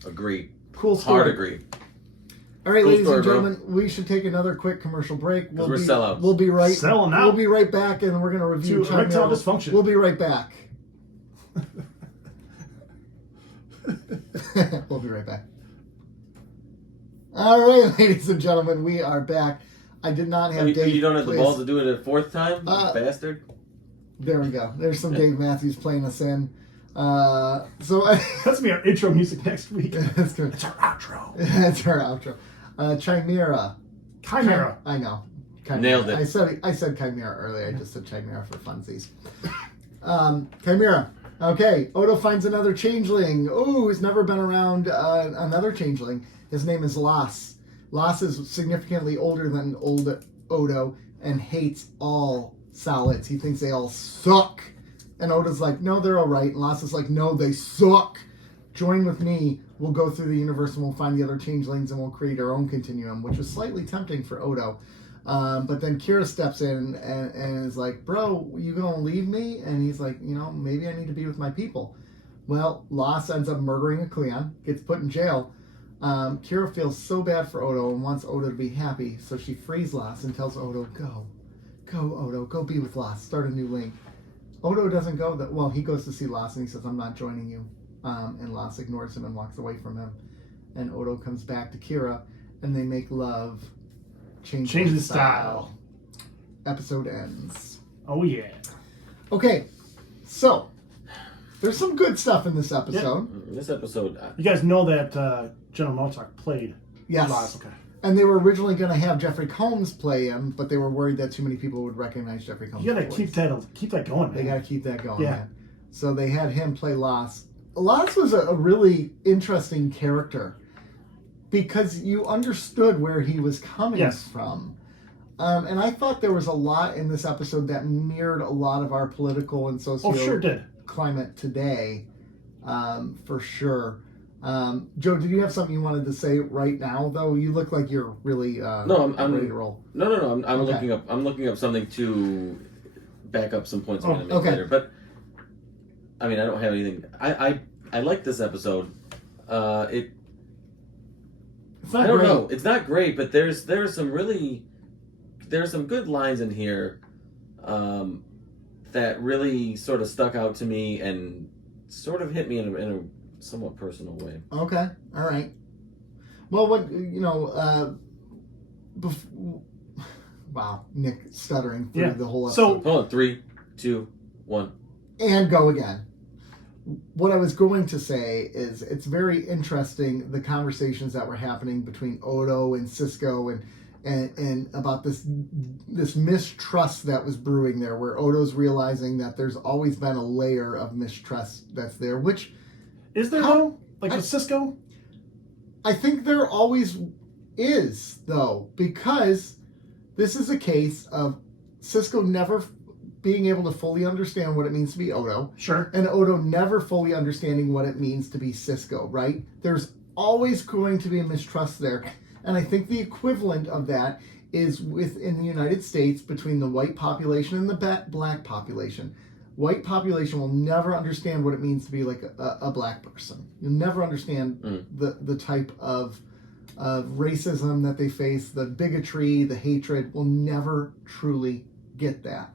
was. Agree. Cool story. Hard agree. All right, Cool ladies story, and bro. gentlemen, we should take another quick commercial break. We're sellouts. We'll be right. Selling out. We'll be right back, and we're going to review To erectile dysfunction. We'll be right back. We'll be right back. All right, ladies and gentlemen, we are back. I did not have Dave. You don't have please. the balls to do it a fourth time, you bastard. There we go. There's some Dave Matthews playing us in. So That's going to be our intro music next week. It's our outro. That's our outro. Chimera. Chimera. I know. Chimera. Nailed it. I said Chimera earlier. I just said Chimera for funsies. Chimera. Okay. Odo finds another changeling. Oh, who's never been around another changeling. His name is Las. Las is significantly older than old Odo and hates all solids. He thinks they all suck. And Odo's like, no, they're all right. And Las is like, no, they suck. Join with me. We'll go through the universe and we'll find the other changelings and we'll create our own continuum, which was slightly tempting for Odo. But then Kira steps in and is like, bro, you gonna leave me? And he's like, maybe I need to be with my people. Well, Las ends up murdering a Cleon, gets put in jail. Kira feels so bad for Odo and wants Odo to be happy, so she frees Las and tells Odo, go Odo, go be with Las, start a new link. Odo doesn't go, he goes to see Las and he says, I'm not joining you. And Las ignores him and walks away from him. And Odo comes back to Kira and they make love. Change the style. Episode ends. Oh, yeah. Okay, so there's some good stuff in this episode. Yeah. This episode. You guys know that General Motok played. Yes. Las, okay. And they were originally going to have Jeffrey Combs play him, but they were worried that too many people would recognize Jeffrey Combs. You gotta keep that going, man. They gotta keep that going. Yeah. Man. So they had him play Las. Las was a really interesting character because you understood where he was coming from. And I thought there was a lot in this episode that mirrored a lot of our political and social climate today, for sure. Joe, did you have something you wanted to say right now? Though you look like you're really I'm ready to roll. No. I'm okay. looking up something to back up some points I'm going to make later. But I mean, I don't have anything. I like this episode. It's not great. Know. It's not great, but there's some good lines in here that really sort of stuck out to me and sort of hit me in a somewhat personal way. Okay, all right. Well, wow, Nick stuttering through the whole episode. So hold on, 3, 2, 1, and go again. What I was going to say is it's very interesting the conversations that were happening between Odo and Sisko and about this mistrust that was brewing there, where Odo's realizing that there's always been a layer of mistrust that's there, which is there though? Like with Sisko? I think there always is, though, because this is a case of Sisko never being able to fully understand what it means to be Odo. Sure. And Odo never fully understanding what it means to be Sisko, right? There's always going to be a mistrust there. And I think the equivalent of that is within the United States between the white population and the black population. White population will never understand what it means to be like a black person. You'll never understand the type of racism that they face, the bigotry, the hatred. Will never truly get that.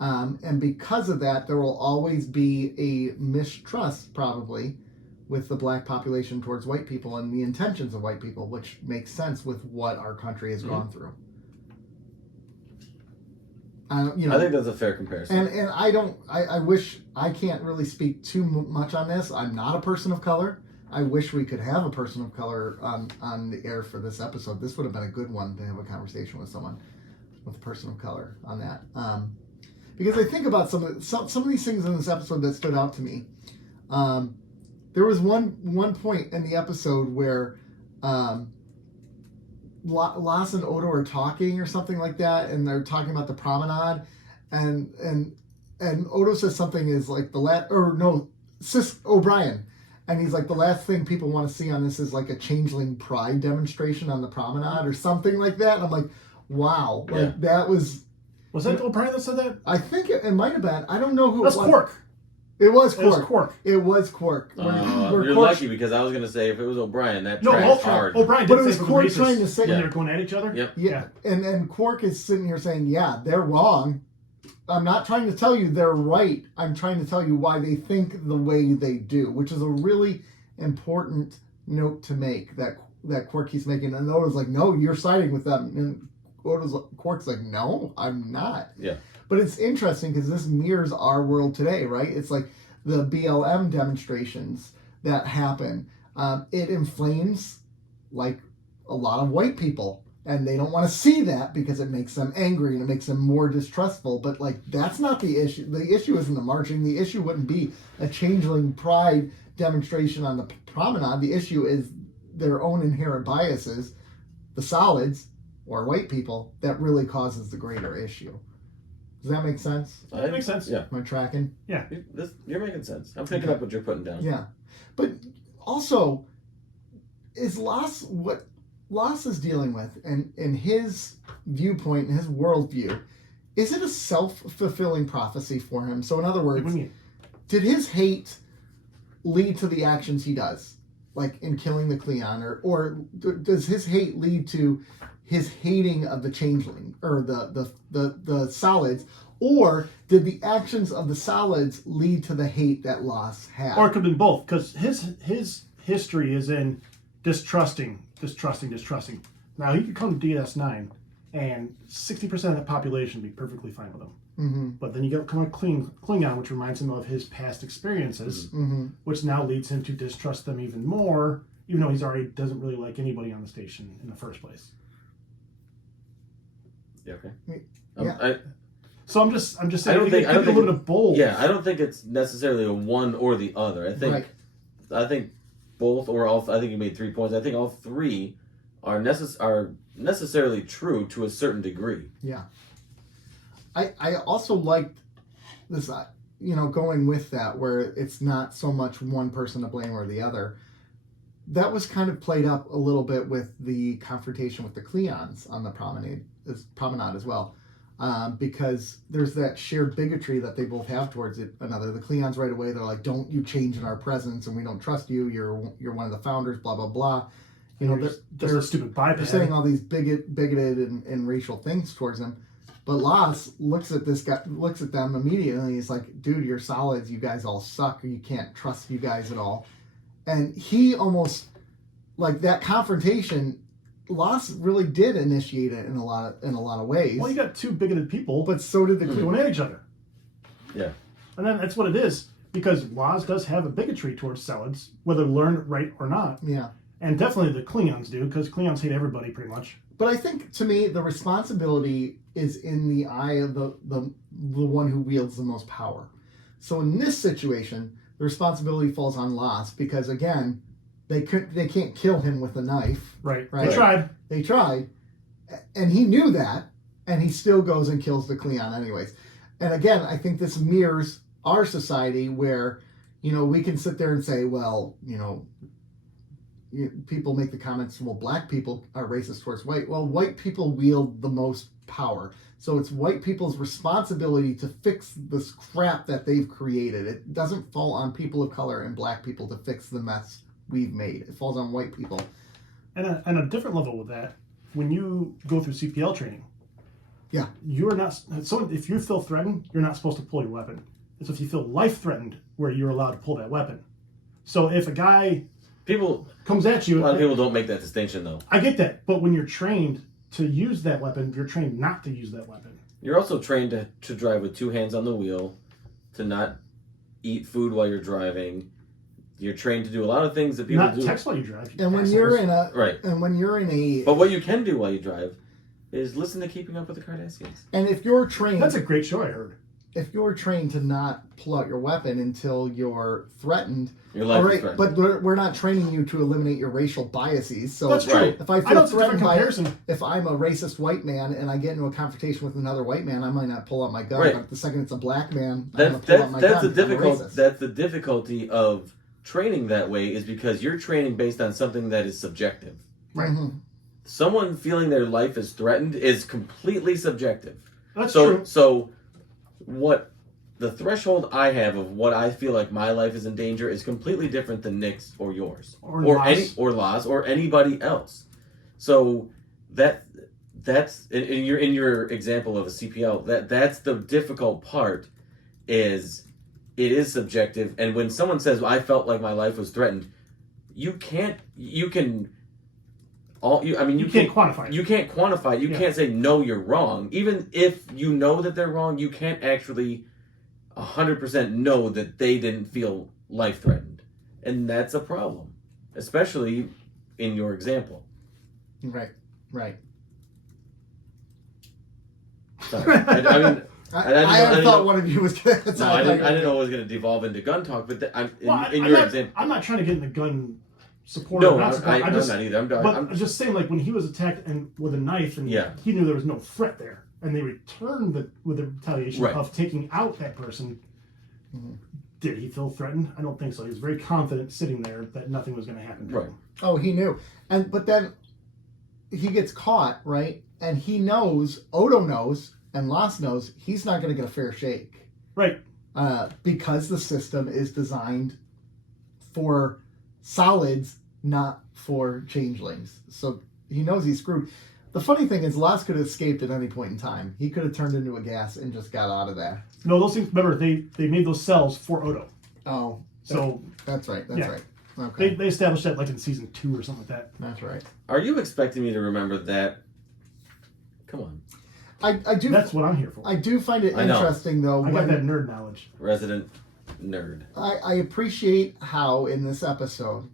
And because of that, there will always be a mistrust, probably, with the black population towards white people and the intentions of white people, which makes sense with what our country has gone through. I think that's a fair comparison. And I wish, I can't really speak too much on this. I'm not a person of color. I wish we could have a person of color on the air for this episode. This would have been a good one to have a conversation with someone with a person of color on that. Because I think about some of these things in this episode that stood out to me. There was one point in the episode where Las and Odo are talking or something like that, and they're talking about the promenade, and Odo says something is like O'Brien. And he's like, the last thing people want to see on this is like a changeling pride demonstration on the promenade or something like that. And I'm like, wow. Like, that was... Was that O'Brien that said that? I think it might have been. I don't know who That's it was. Quark. It was Quark. It was Quark. It was Quark. You're lucky because I was going to say if it was O'Brien, that tracks hard. O'Brien did but it was say Quark trying to say... when they were going at each other? Yep. Yeah. And Quark is sitting here saying, yeah, they're wrong. I'm not trying to tell you they're right. I'm trying to tell you why they think the way they do, which is a really important note to make that Quark keeps making. And Oda's like, no, you're siding with them. And Quark's like, no, I'm not. Yeah. But it's interesting because this mirrors our world today, right? It's like the BLM demonstrations that happen. It inflames like a lot of white people. And they don't want to see that because it makes them angry and it makes them more distrustful. But like, that's not the issue. The issue isn't the marching. The issue wouldn't be a changeling pride demonstration on the promenade. The issue is their own inherent biases, the solids or white people, that really causes the greater issue. Does that make sense? That makes sense. Yeah. Am I tracking? Yeah. You're making sense. I'm picking up what you're putting down. Yeah. But also, is what Loss is dealing with, and in his viewpoint, his worldview, is it a self-fulfilling prophecy for him? So in other words, did his hate lead to the actions he does, like in killing the Cleon, or does his hate lead to his hating of the changeling, or the solids, or did the actions of the solids lead to the hate that Loss had? Or it could have been both, because his history is in distrusting. Now, he could come to DS9, and 60% of the population would be perfectly fine with him. Mm-hmm. But then you come a Klingon, which reminds him of his past experiences, which now leads him to distrust them even more, even though he's already doesn't really like anybody on the station in the first place. Yeah, okay. So I'm just saying, I don't think a little bit of both. Yeah, I don't think it's necessarily a one or the other. I think both or all. I think you made 3 points. I think all three are necessarily true to a certain degree. Yeah. I also liked this, going with that, where it's not so much one person to blame or the other. That was kind of played up a little bit with the confrontation with the Cleons on the promenade as well. Because there's that shared bigotry that they both have towards another. The Cleons right away, they're like, don't you change in our presence, and we don't trust you. You're one of the founders, blah, blah, blah. They're a stupid biped. They're saying all these bigoted and racial things towards him. But Loss looks at them immediately, and he's like, dude, you're solids. You guys all suck. You can't trust you guys at all. And he almost, like, that confrontation, Loss really did initiate it in a lot of ways. Well, you got two bigoted people, but so did the going at each other. Yeah, and then that's what it is, because Loz does have a bigotry towards solids, whether learned right or not. Yeah, and definitely the Klingons do, because Klingons hate everybody pretty much. But I think, to me, the responsibility is in the eye of the one who wields the most power. So in this situation, the responsibility falls on Loss, because again, they can't kill him with a knife. Right. They tried. And he knew that, and he still goes and kills the Cleon anyways. And again, I think this mirrors our society where, we can sit there and say, well, people make the comments, well, black people are racist towards white. Well, white people wield the most power. So it's white people's responsibility to fix this crap that they've created. It doesn't fall on people of color and black people to fix the mess we've made. It falls on white people. And a different level with that, when you go through CPL training, you're not. So if you feel threatened, you're not supposed to pull your weapon. It's if you feel life threatened where you're allowed to pull that weapon. So if a guy comes at you, a lot of people don't make that distinction though. I get that, but when you're trained to use that weapon, you're trained not to use that weapon. You're also trained to drive with 2 hands on the wheel, to not eat food while you're driving. You're trained to do a lot of things that people do. Not text while you drive. And when you're in a But what you can do while you drive is listen to Keeping Up with the Cardassians. And if you're trained, that's a great show I heard. if you're trained to not pull out your weapon until you're threatened, Your life all is right, threatened. but we're not training you to eliminate your racial biases. So That's true. if I I feel know it's a different threatened by, comparison. if I'm a racist white man and I get into a confrontation with another white man, I might not pull out my gun. Right. But the second it's a black man, I'm That's going to pull out my gun. that's the difficulty of training that way, is because you're training based on something that is subjective. Right. Mm-hmm. Someone feeling their life is threatened is completely subjective. That's true. So what the threshold I have of what I feel like my life is in danger is completely different than Nick's or yours Or Laz or anybody else. So that's in your example of a CPL, that's the difficult part, is it is subjective. And when someone says, I felt like my life was threatened, you can't quantify it. You can't quantify it. You can't say, no, you're wrong. Even if you know that they're wrong, you can't actually 100% know that they didn't feel life threatened. And that's a problem, especially in your example. Right. Sorry. I thought one of you was going to... I didn't know it was going to devolve into gun talk, but example... I'm not trying to get into gun support. No, or not support. I'm not either. I'm just saying, like, when he was attacked and with a knife, and he knew there was no threat there, and they returned with the retaliation of taking out that person. Mm-hmm. Did he feel threatened? I don't think so. He was very confident sitting there that nothing was going to happen to him. Oh, he knew. But then he gets caught, right? And he knows, Odo knows, and Laz knows, he's not going to get a fair shake. Right. Because the system is designed for solids, not for changelings. So he knows he's screwed. The funny thing is, Laz could have escaped at any point in time. He could have turned into a gas and just got out of there. No, those things, remember, they made those cells for Odo. Oh. So that's right. Right. Okay. They established that like in season 2 or something like that. That's right. Are you expecting me to remember that? Come on. I do. That's what I'm here for. I do find it interesting, though. I got that nerd knowledge. Resident nerd. I appreciate how in this episode,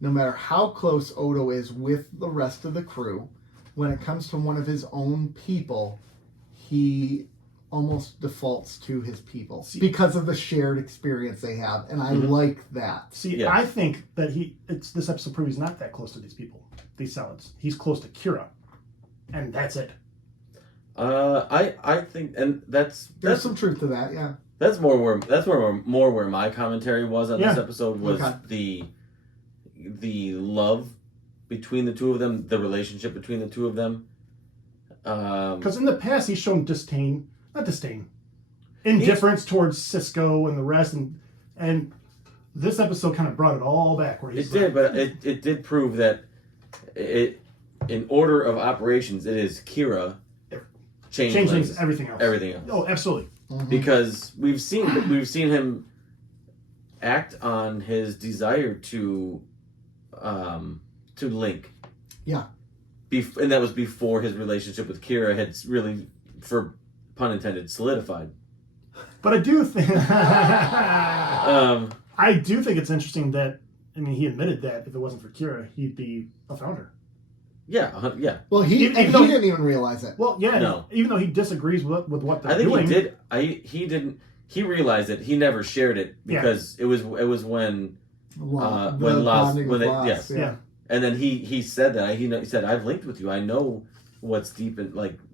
no matter how close Odo is with the rest of the crew, when it comes to one of his own people, he almost defaults to his people because of the shared experience they have, and I like that. I think that this episode proves he's not that close to these people, these solids. He's close to Kira, and that's it. I think, and there's some truth to that. Yeah, that's more where my commentary was on this episode was the love between the two of them, the relationship between the two of them. Because in the past he's shown indifference towards Cisco and the rest, and this episode kind of brought it all back. Where it did prove that in order of operations, it is Kira, changelings, everything else. Oh, absolutely. Mm-hmm. Because we've seen him act on his desire to link. Yeah. And that was before his relationship with Kira had really, for pun intended, solidified. But I do think it's interesting that, I mean, he admitted that if it wasn't for Kira, he'd be a founder. Yeah, yeah. Well, he didn't even realize it. Well, yeah, no. Even though he disagrees with what they're doing. I think he didn't. He realized it. He never shared it because it was when Laz. And then he said that he said, I've linked with you. I know what's deep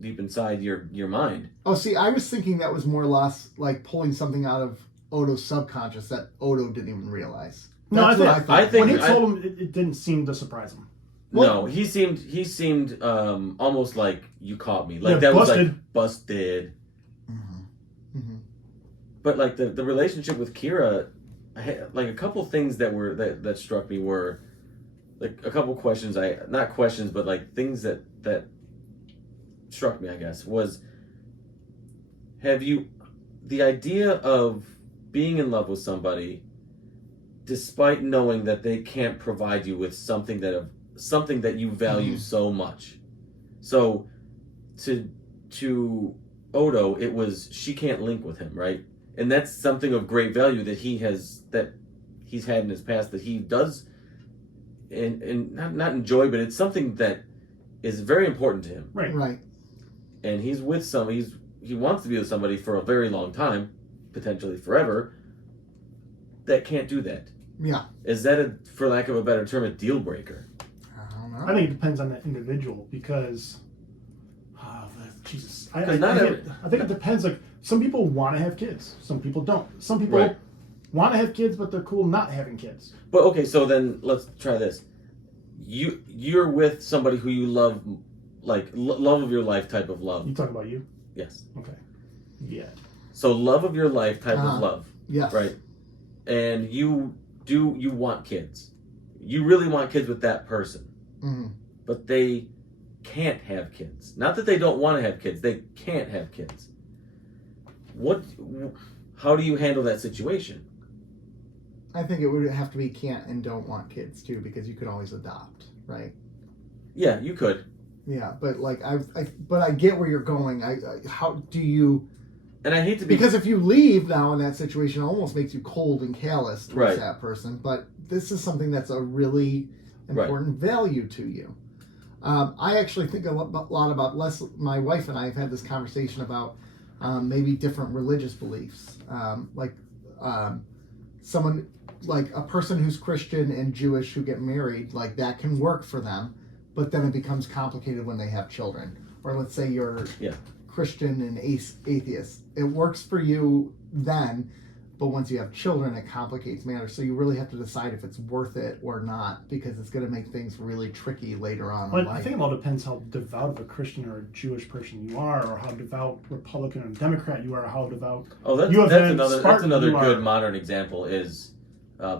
inside your mind. Oh, see, I was thinking that was more Laz like pulling something out of Odo's subconscious that Odo didn't even realize. That's I think when he told him, it didn't seem to surprise him. Well, no, he seemed almost like you caught me. Like that busted. Was like busted. Mm-hmm. Mm-hmm. But like the relationship with Kira, like a couple things that struck me were like a couple questions. Not questions, but like things that struck me. I guess was the idea of being in love with somebody, despite knowing that they can't provide you with something that you value so much. So to Odo, it was she can't link with him, right? And that's something of great value that he's had in his past that he does and not enjoy, but it's something that is very important to him. Right. Right. And he's with he wants to be with somebody for a very long time, potentially forever, that can't do that. Yeah. Is that, for lack of a better term, a deal breaker? I don't know. I think it depends on the individual because, Jesus, I think it depends. Like some people want to have kids, some people don't. Some people want to have kids, but they're cool not having kids. But okay, so then let's try this. You're with somebody who you love, like love of your life type of love. You talking about you? Yes. Okay. Yeah. So love of your life type of love. Yes. Right. And you want kids. You really want kids with that person. Mm-hmm. But they can't have kids. Not that they don't want to have kids. They can't have kids. How do you handle that situation? I think it would have to be can't and don't want kids too, because you could always adopt, right? Yeah, you could. Yeah, but like I get where you're going. How do you? And I hate to be, because if you leave now in that situation, it almost makes you cold and callous towards that person. But this is something that's a really important value to you. I actually think a lot about my wife and I have had this conversation about maybe different religious beliefs, someone like a person who's Christian and Jewish who get married, like that can work for them, but then it becomes complicated when they have children. Or let's say you're Christian and atheist. It works for you then, but once you have children, it complicates matters. So you really have to decide if it's worth it or not, because it's going to make things really tricky later on in life. I think it all depends how devout of a Christian or a Jewish person you are, or how devout Republican or Democrat you are, or how devout that's another good modern example is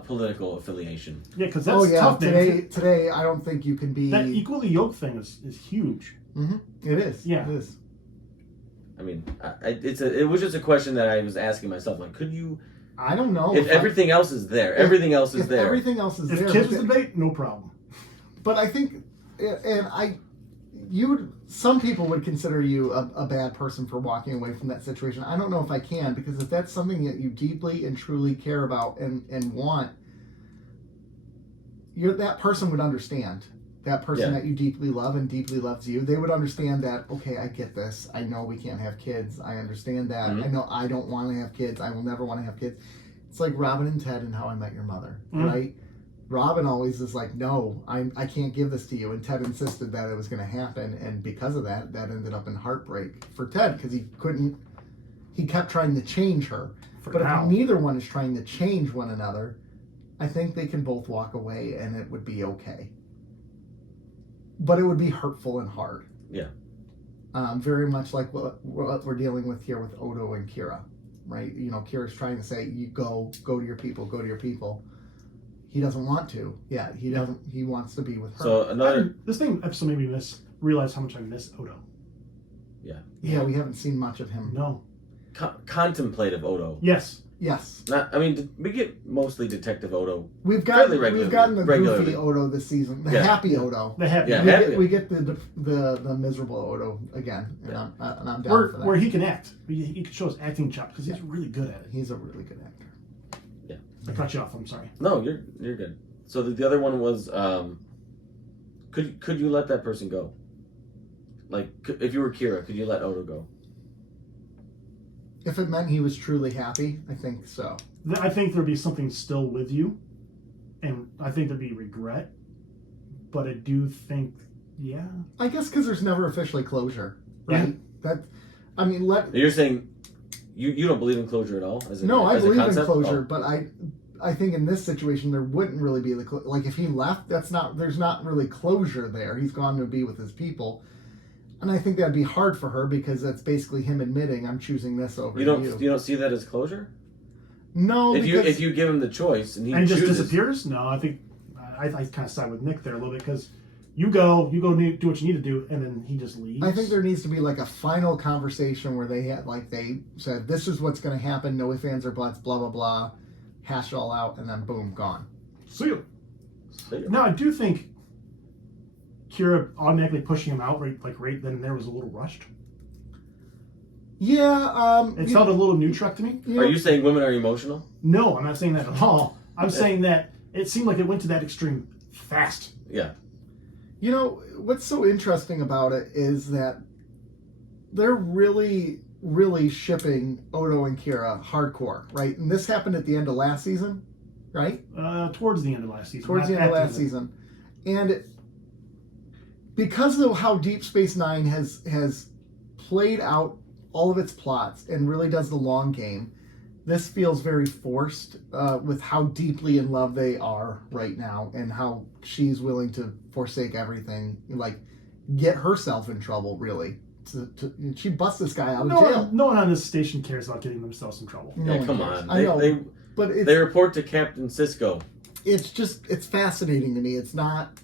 political affiliation. Yeah, because that's tough. Today, I don't think you can be... That equally yoked thing is huge. Mm-hmm. It is. Yeah. It is. I mean, it was just a question that I was asking myself. Like, could you... I don't know. If everything else is there. Everything else is there. Everything else is there. If kids debate, no problem. But I think... some people would consider you a bad person for walking away from that situation. I don't know if I can, because if that's something that you deeply and truly care about and want, that person would understand. That person that you deeply love and deeply loves you, they would understand that, okay, I get this. I know we can't have kids. I understand that. Mm-hmm. I know I don't want to have kids. I will never want to have kids. It's like Robin and Ted in How I Met Your Mother, right? Robin always is like, no, I can't give this to you. And Ted insisted that it was going to happen. And because of that, that ended up in heartbreak for Ted, because he kept trying to change her. But if neither one is trying to change one another, I think they can both walk away and it would be okay. But it would be hurtful and hard. Yeah. Very much like what we're dealing with here with Odo and Kira, right? You know, Kira's trying to say, you go to your people. He doesn't want to. Yeah, he doesn't. He wants to be with her. So this episode made me realize how much I miss Odo. Yeah. Yeah, we haven't seen much of him. No. Contemplative Odo. Yes. We get mostly Detective Odo. We've gotten the goofy Odo this season. The happy Odo. The happy. Yeah, we get the miserable Odo again, and I'm down for that. Where he can act. He can show his acting chops because he's really good at it. He's a really good actor. Yeah. I cut you off. I'm sorry. No, you're good. So the other one was, could you let that person go? Like, if you were Kira, could you let Odo go? If it meant he was truly happy, I think so. I think there'd be something still with you, and I think there'd be regret. But I do think, I guess because there's never officially closure, right? Yeah. You're saying you don't believe in closure at all? I believe in closure, but I think in this situation there wouldn't really be like if he left, there's not really closure there. He's gone to be with his people. And I think that'd be hard for her because that's basically him admitting, I'm choosing this over you. You don't see that as closure? No. If you give him the choice and he just disappears? No, I think I kind of side with Nick there a little bit because you go do what you need to do, and then he just leaves. I think there needs to be like a final conversation where they said, this is what's going to happen, no ifs, ands, or buts, blah, blah, blah, hash it all out, and then boom, gone. See you. Now, I do think Kira automatically pushing him out right then and there was a little rushed. Yeah. It felt a little neutral to me. Are you saying women are emotional? No, I'm not saying that at all. I'm saying that it seemed like it went to that extreme fast. Yeah. You know, what's so interesting about it is that they're really really shipping Odo and Kira hardcore, right? And this happened at the end of last season, right? Towards the end of last season. Towards the end of last season. And because of how Deep Space Nine has played out all of its plots and really does the long game, this feels very forced with how deeply in love they are right now and how she's willing to forsake everything, like get herself in trouble, really. She busts this guy out of jail. No one on this station cares about getting themselves in trouble. Yeah, come on. I know, but they report to Captain Sisko. It's fascinating to me. It's not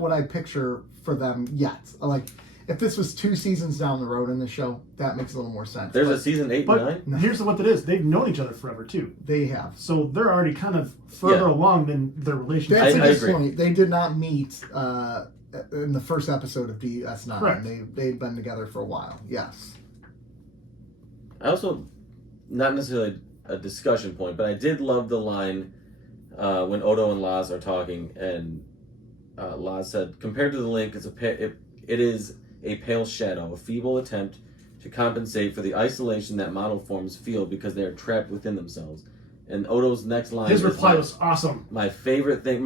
what I picture for them yet. Like, if this was 2 seasons down the road in the show, that makes a little more sense. There's a season 8 and 9. Here's what it is: they've known each other forever too. They have. So they're already kind of further along than their relationship. That's a good agree. point. They did not meet in the first episode of DS9. Correct. They've been together for a while. Yes. I also, not necessarily a discussion point, but I did love the line when Odo and Laz are talking, and Laz said, "Compared to the Link, it is a pale shadow, a feeble attempt to compensate for the isolation that model forms feel because they are trapped within themselves." And Odo's next line, his reply was awesome. My favorite thing,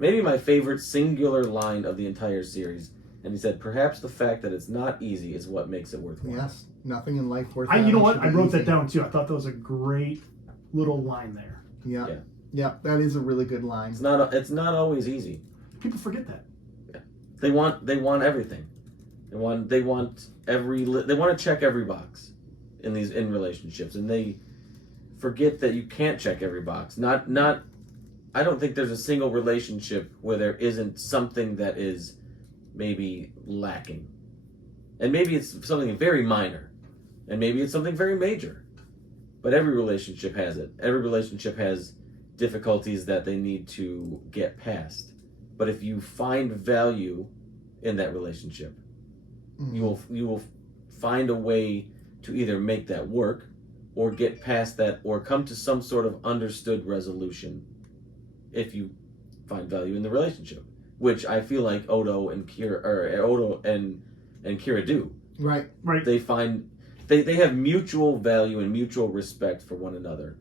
maybe my favorite singular line of the entire series. And he said, "Perhaps the fact that it's not easy is what makes it worthwhile." Yes. Nothing in life worth. You know what? should I be wrote easy. that down too. I thought that was a great little line there. Yeah. Yeah. That is a really good line. It's not always easy. People forget that. They want everything. They want to check every box in relationships, and they forget that you can't check every box. I don't think there's a single relationship where there isn't something that is maybe lacking. And maybe it's something very minor, and maybe it's something very major. But every relationship has it. Every relationship has difficulties that they need to get past. But if you find value in that relationship, you will find a way to either make that work or get past that or come to some sort of understood resolution if you find value in the relationship, which I feel like Odo and Kira do. Right. They have mutual value and mutual respect for one another,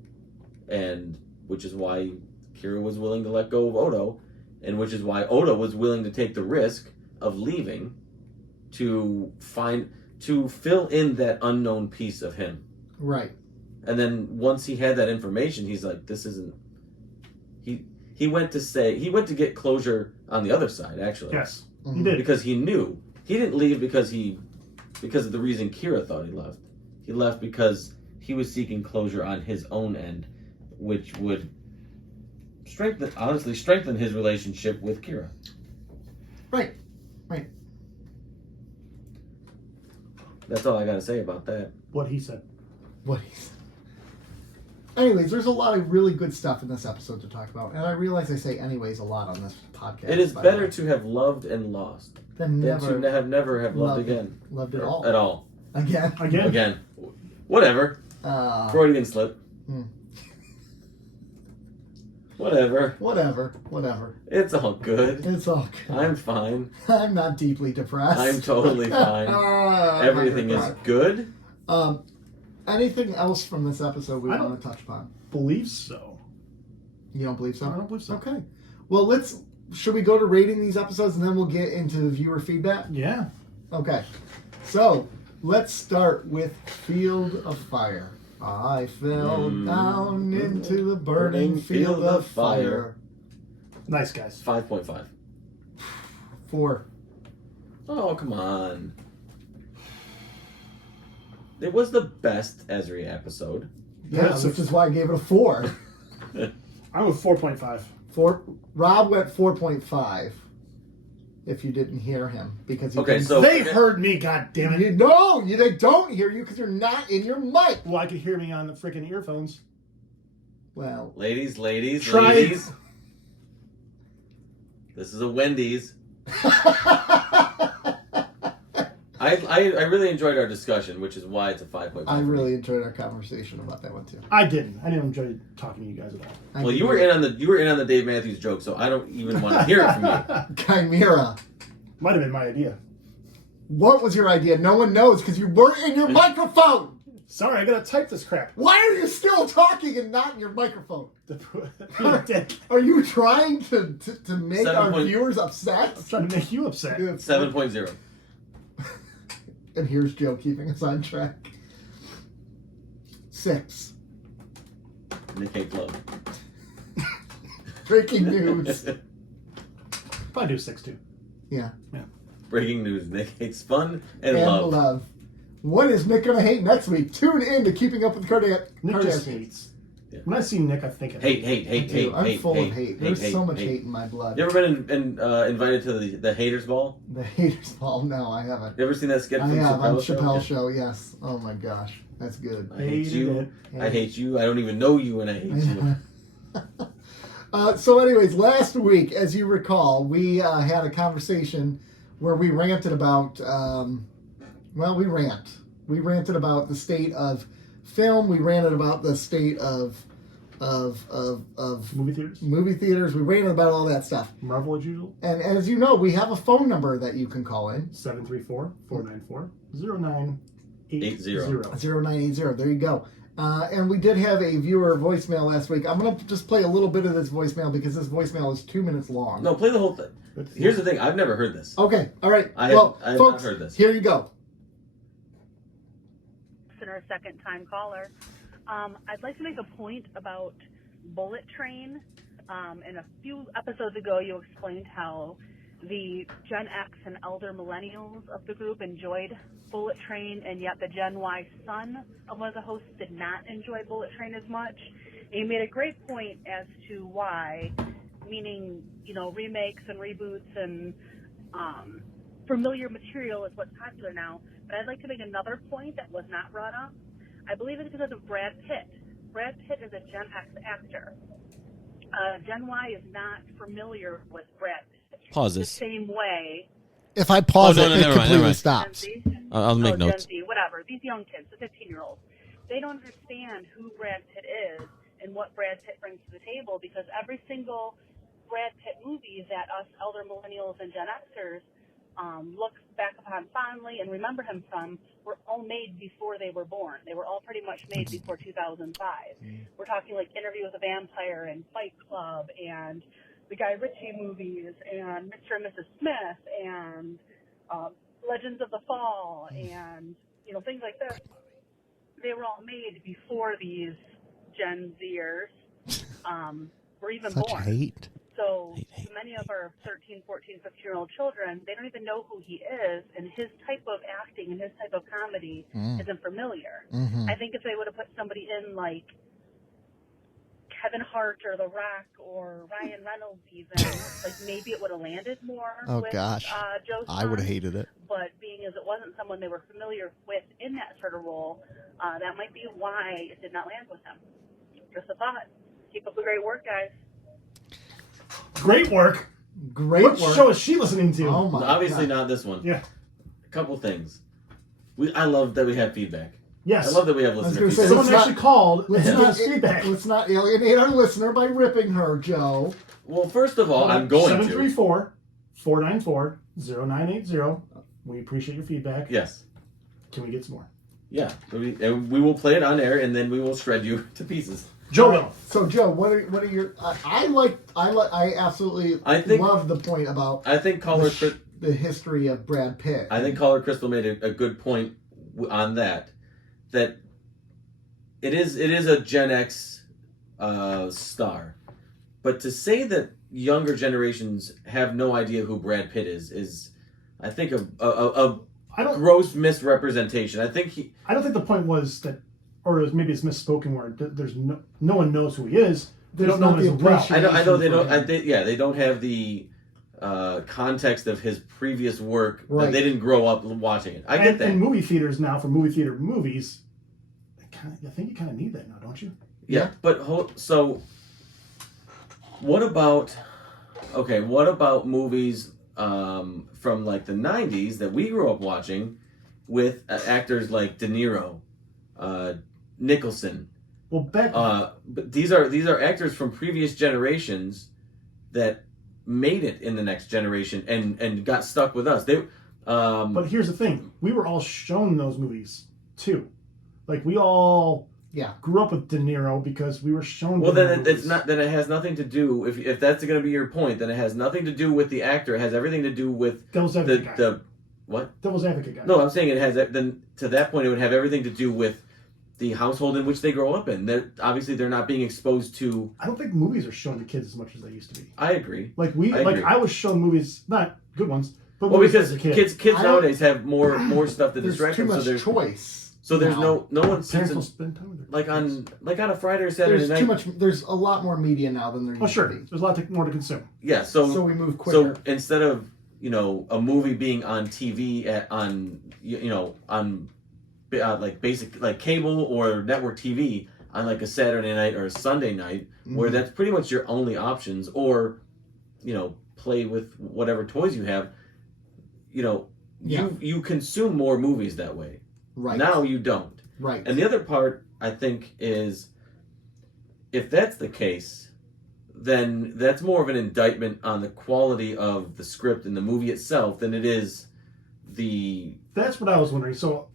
and which is why Kira was willing to let go of Odo, and which is why Odo was willing to take the risk of leaving to fill in that unknown piece of him. Right. And then once he had that information, he's like, this isn't. He went to get closure on the other side, actually. Yes, he did. Because he knew. He didn't leave because of the reason Kira thought he left. He left because he was seeking closure on his own end, which would strengthen his relationship with Kira. Right. That's all I got to say about that. What he said. Anyways, there's a lot of really good stuff in this episode to talk about, and I realize I say "anyways" a lot on this podcast. It is better to have loved and lost than to never have loved again. Loved at all. At all. Again. Whatever. Freudian slip. Hmm. Whatever. It's all good. It's all good. I'm fine. I'm not deeply depressed. I'm totally fine. Everything is good. Anything else from this episode we want to touch upon? Believe so. You don't believe so? I don't believe so. Okay. Well, should we go to rating these episodes and then we'll get into viewer feedback? Yeah. Okay. So, let's start with Field of Fire. I fell down into the burning field of fire. Nice, guys. 5.5. 4. Oh, come on. It was the best Ezri episode. Yeah, which is why I gave it a 4. I'm with 4.5. 4. Rob went 4.5. If you didn't hear him, because they heard me. God damn it! They don't hear you because you're not in your mic. Well, I could hear me on the freaking earphones. Well, ladies. Try it. This is a Wendy's. I really enjoyed our discussion, which is why it's a 5.5. I really enjoyed our conversation about that one too. I didn't enjoy talking to you guys at all. Well, you were in on the Dave Matthews joke, so I don't even want to hear it from you. Chimera. Might have been my idea. What was your idea? No one knows because you weren't in your microphone. Sorry, I gotta type this crap. Why are you still talking and not in your microphone? I'm Are you trying to make our viewers upset? trying to make you upset. 7.0. And here's Joe keeping us on track. 6. Nick Hates Love. Breaking news. Probably do 6 too. Yeah. Breaking news. Nick hates fun and And love. love. What is Nick going to hate next week? Tune in to Keeping Up with Nick just Cardassians. hates. Yeah. When I see Nick, I think of Hate. I'm full of hate. There's so much hate in my blood. You ever been invited to the Haters Ball? The haters ball? No, I haven't. You ever seen that skit I from have on Chappelle's Chappelle's show? show, yes. Oh my gosh. That's good. I hate you. it. I hate you. I don't even know you, and I hate you. So anyways, last week, as you recall, we had a conversation where we ranted about, we ranted about the state of film. We ranted about the state of movie theaters. We ranted about all that stuff. Marvel as usual. And as you know, we have a phone number that you can call in. 734-494-0980. 0980. There you go. And we did have a viewer voicemail last week. I'm going to just play a little bit of this voicemail because this voicemail is 2 minutes long. No, play the whole thing. Here's the thing. I've never heard this. Okay. All right. I have folks, not heard this. Here you go. Our second-time caller. I'd like to make a point about Bullet Train. And a few episodes ago, you explained how the Gen X and elder millennials of the group enjoyed Bullet Train, and yet the Gen Y son of one of the hosts did not enjoy Bullet Train as much. And you made a great point as to why, meaning, remakes and reboots and familiar material is what's popular now. But I'd like to make another point that was not brought up. I believe it's because of Brad Pitt. Brad Pitt is a Gen X actor. Gen Y is not familiar with Brad Pitt. Pause The this. same way. If I pause Oh, no, it, no, it never mind, completely never mind. stops. Gen Z? I'll make notes. Gen Z, whatever. These young kids, the 15-year-olds, they don't understand who Brad Pitt is and what Brad Pitt brings to the table, because every single Brad Pitt movie that us elder millennials and Gen Xers look back upon fondly and remember him from were all made before they were born. They were all pretty much made before 2005. We're talking like Interview with a Vampire and Fight Club and the Guy Ritchie movies and Mr. and Mrs. Smith and Legends of the Fall and things like this. They were all made before these Gen Zers were even born. Hate. So many of our 13, 14, 15-year-old children, they don't even know who he is, and his type of acting and his type of comedy isn't familiar. Mm-hmm. I think if they would have put somebody in like Kevin Hart or The Rock or Ryan Reynolds even, like maybe it would have landed more with Joe's I would have hated it. But being as it wasn't someone they were familiar with in that sort of role, that might be why it did not land with them. Just a thought. Keep up the great work, guys. Great work. What show is she listening to? Oh my Obviously God. not this one. Yeah. A couple things. I love that we have feedback. Yes. I love that we have was listener gonna say, feedback. Someone actually called and Let's gave not, us feedback. let's not alienate our listener by ripping her, Joe. Well, first of all, I'm going to. 734-494-0980. We appreciate your feedback. Yes. Can we get some more? Yeah. And we will play it on air, and then we will shred you to pieces. Joe will. So Joe, what are your? I absolutely love the point about. I think the history of Brad Pitt. I think Caller Crystal made a good point on that it is a Gen X star, but to say that younger generations have no idea who Brad Pitt is I think a gross misrepresentation. I don't think the point was that, or maybe it's misspoken where there's no one knows who he is. They don't know him as well. I know they don't. They don't have the context of his previous work. Right. They didn't grow up watching it. I get that. And movie theaters now, for movie theater movies, I think you kind of need that now, don't you? Yeah. But so what about movies from like the 90s that we grew up watching with actors like De Niro, Nicholson. Well, but these are actors from previous generations that made it in the next generation and got stuck with us. But here's the thing: we were all shown those movies too. Like we all grew up with De Niro because we were shown. Well, then it's not. Then it has nothing to do. If that's going to be your point, then it has nothing to do with the actor. It has everything to do with Devil's Advocate guy. What? Devil's Advocate guy. No, I'm saying it has. Then to that point, it would have everything to do with the household in which they grow up in. They're not being exposed to. I don't think movies are shown to kids as much as they used to be. I agree. I was shown movies, not good ones, but well, movies because as a kid. kids nowadays have more stuff to There's distract too them. much So there's choice. So there's no one sits Parents will in, spend time with their like kids. on a Friday or Saturday There's night. too much. There's a lot more media now than there used sure. to be. There's a lot more to consume. Yeah. So we move quicker. So instead of a movie being on TV on like basic like cable or network TV on like a Saturday night or a Sunday night, where that's pretty much your only options, or play with whatever toys you have. You consume more movies that way. Right. Now you don't. Right. And the other part, I think, is if that's the case, then that's more of an indictment on the quality of the script and the movie itself than it is the... That's what I was wondering. So,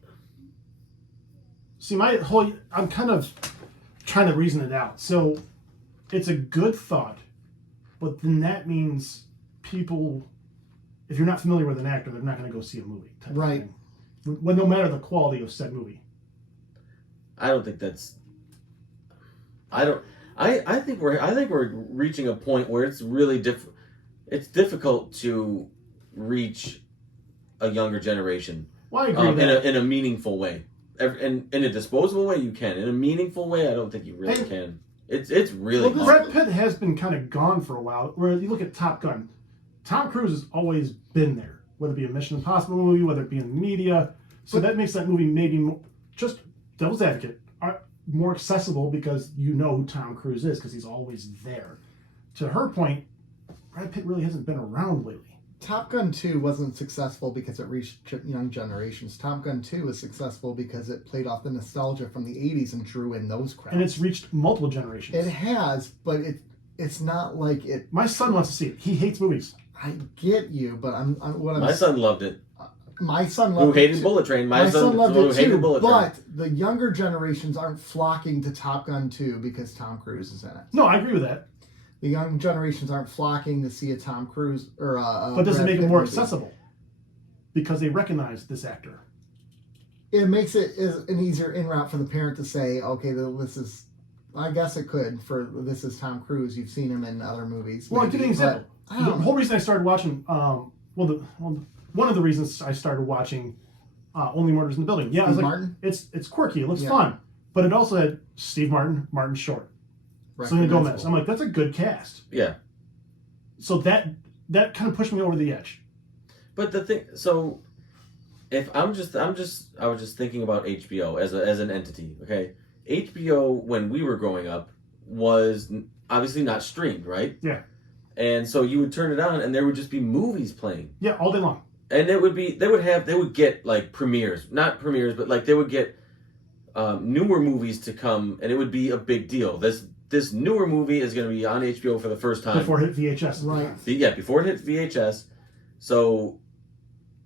see, I'm kind of trying to reason it out. So, it's a good thought, but then that means people, if you're not familiar with an actor, they're not going to go see a movie. Right. Well, no matter the quality of said movie. I don't think that's... I think we're reaching a point where it's really it's difficult to reach a younger generation. Well, I agree with that. In a meaningful way. In a disposable way, you can. In a meaningful way, I don't think you really can. It's really Brad Pitt has been kind of gone for a while. Where you look at Top Gun, Tom Cruise has always been there, whether it be a Mission Impossible movie, whether it be in the media. So that makes that movie maybe more, just Devil's Advocate, more accessible because you know who Tom Cruise is because he's always there. To her point, Brad Pitt really hasn't been around lately. Top Gun 2 wasn't successful because it reached young generations. Top Gun 2 was successful because it played off the nostalgia from the 80s and drew in those crowds. And it's reached multiple generations. It has, but it's not like it... My son wants to see it. He hates movies. I get you, but my son loved it. My son loved it. Who hated Bullet Train. My son loved it hated too, Bullet Train. but the younger generations aren't flocking to Top Gun 2 because Tom Cruise is in it. No, I agree with that. The young generations aren't flocking to see a Tom Cruise or but does it make it more movie. accessible? Because they recognize this actor. It makes it an easier in route for the parent to say, okay, this is... I guess it could, for this is Tom Cruise. You've seen him in other movies. Well, I'll give you an example. The whole reason I started watching... one of the reasons I started watching Only Murders in the Building. Yeah, I was like, Martin? It's quirky. It looks fun. But it also had Steve Martin, Martin Short, Selena Gomez. I'm like, that's a good cast. Yeah. So that kind of pushed me over the edge. But the thing, so if I was just thinking about HBO as an entity. Okay, HBO when we were growing up was obviously not streamed, right? Yeah. And so you would turn it on, and there would just be movies playing. Yeah, all day long. And they would get like premieres, not premieres, but like they would get newer movies to come, and it would be a big deal. This newer movie is going to be on HBO for the first time before it hit VHS. Right. Yeah, before it hit VHS. So,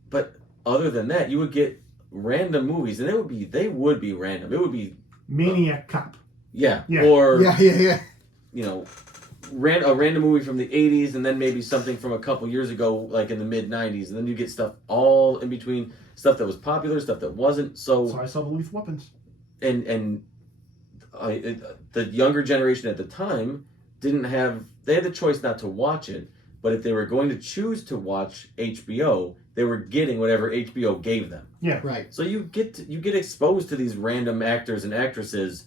but other than that, you would get random movies, and they would be random. It would be Maniac Cop. Yeah. Yeah. Or yeah. A random movie from the 80s, and then maybe something from a couple years ago, like in the mid 90s, and then you get stuff all in between, stuff that was popular, stuff that wasn't. So I saw the Lethal Weapons. And the younger generation at the time they had the choice not to watch it, but if they were going to choose to watch HBO, they were getting whatever HBO gave them. Yeah. Right. So you get exposed to these random actors and actresses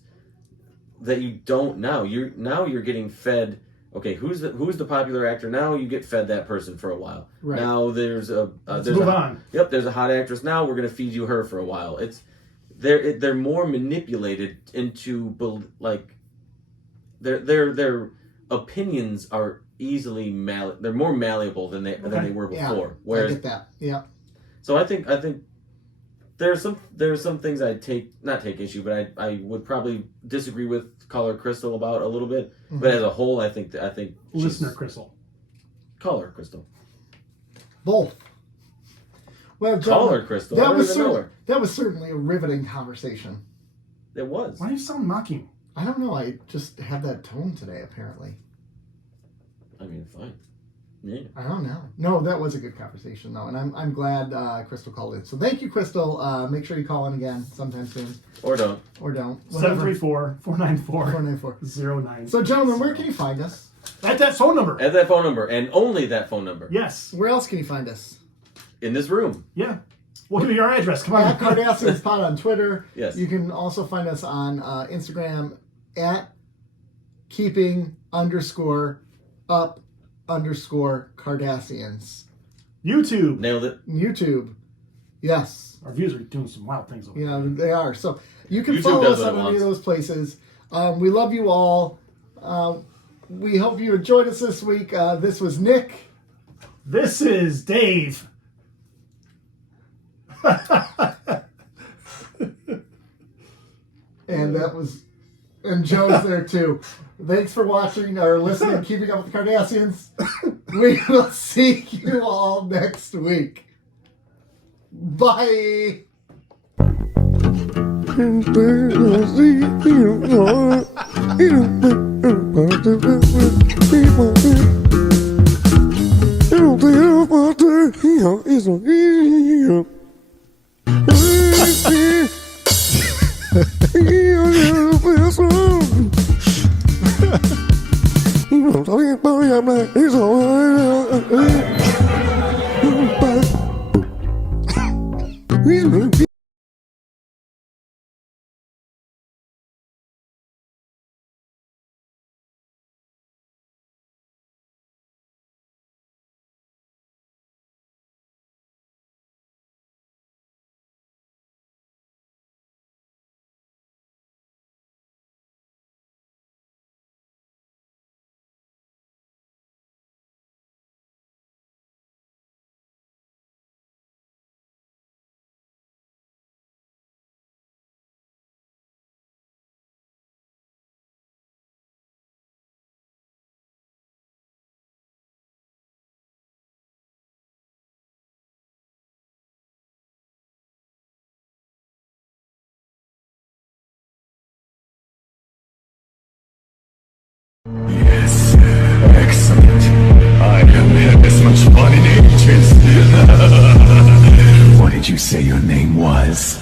that you don't now. You're getting fed. Okay, who's the popular actor? Now you get fed that person for a while. Right. Now there's move on. Yep, there's a hot actress. Now we're gonna feed you her for a while. They're more manipulated into like their opinions are easily they're more malleable than they were before. Yeah, Whereas, I get that. Yeah. So I think there are some things I'd not take issue, but I would probably disagree with Caller Crystal about a little bit. Mm-hmm. But as a whole, I think Listener Crystal. Caller Crystal. Both. Well, Call her, Crystal. I don't even know her. that was certainly a riveting conversation. It was. Why do you sound mocking? I don't know. I just have that tone today, apparently. I mean, fine. Yeah. I don't know. No, that was a good conversation, though, and I'm glad Crystal called in. So thank you, Crystal. Make sure you call in again sometime soon. Or don't. Or don't. 734-494-09. So, gentlemen, where can you find us? At that phone number. At that phone number, and only that phone number. Yes. Where else can you find us? In this room. Yeah. We'll give you our address. Come on. At Cardassians Pod on Twitter. Yes. You can also find us on Instagram at keeping_up_Cardassians. YouTube. Nailed it. YouTube. Yes. Our views are doing some wild things over there. Yeah, they are. So you can YouTube follow does us what on it any of wants. those places. We love you all. We hope you enjoyed us this week. This was Nick. This is Dave. And Joe's there too. Thanks for watching or listening, Keeping Up with the Cardassians. We will see you all next week. Bye. Yes, excellent. I haven't had this much fun in ages. What did you say your name was?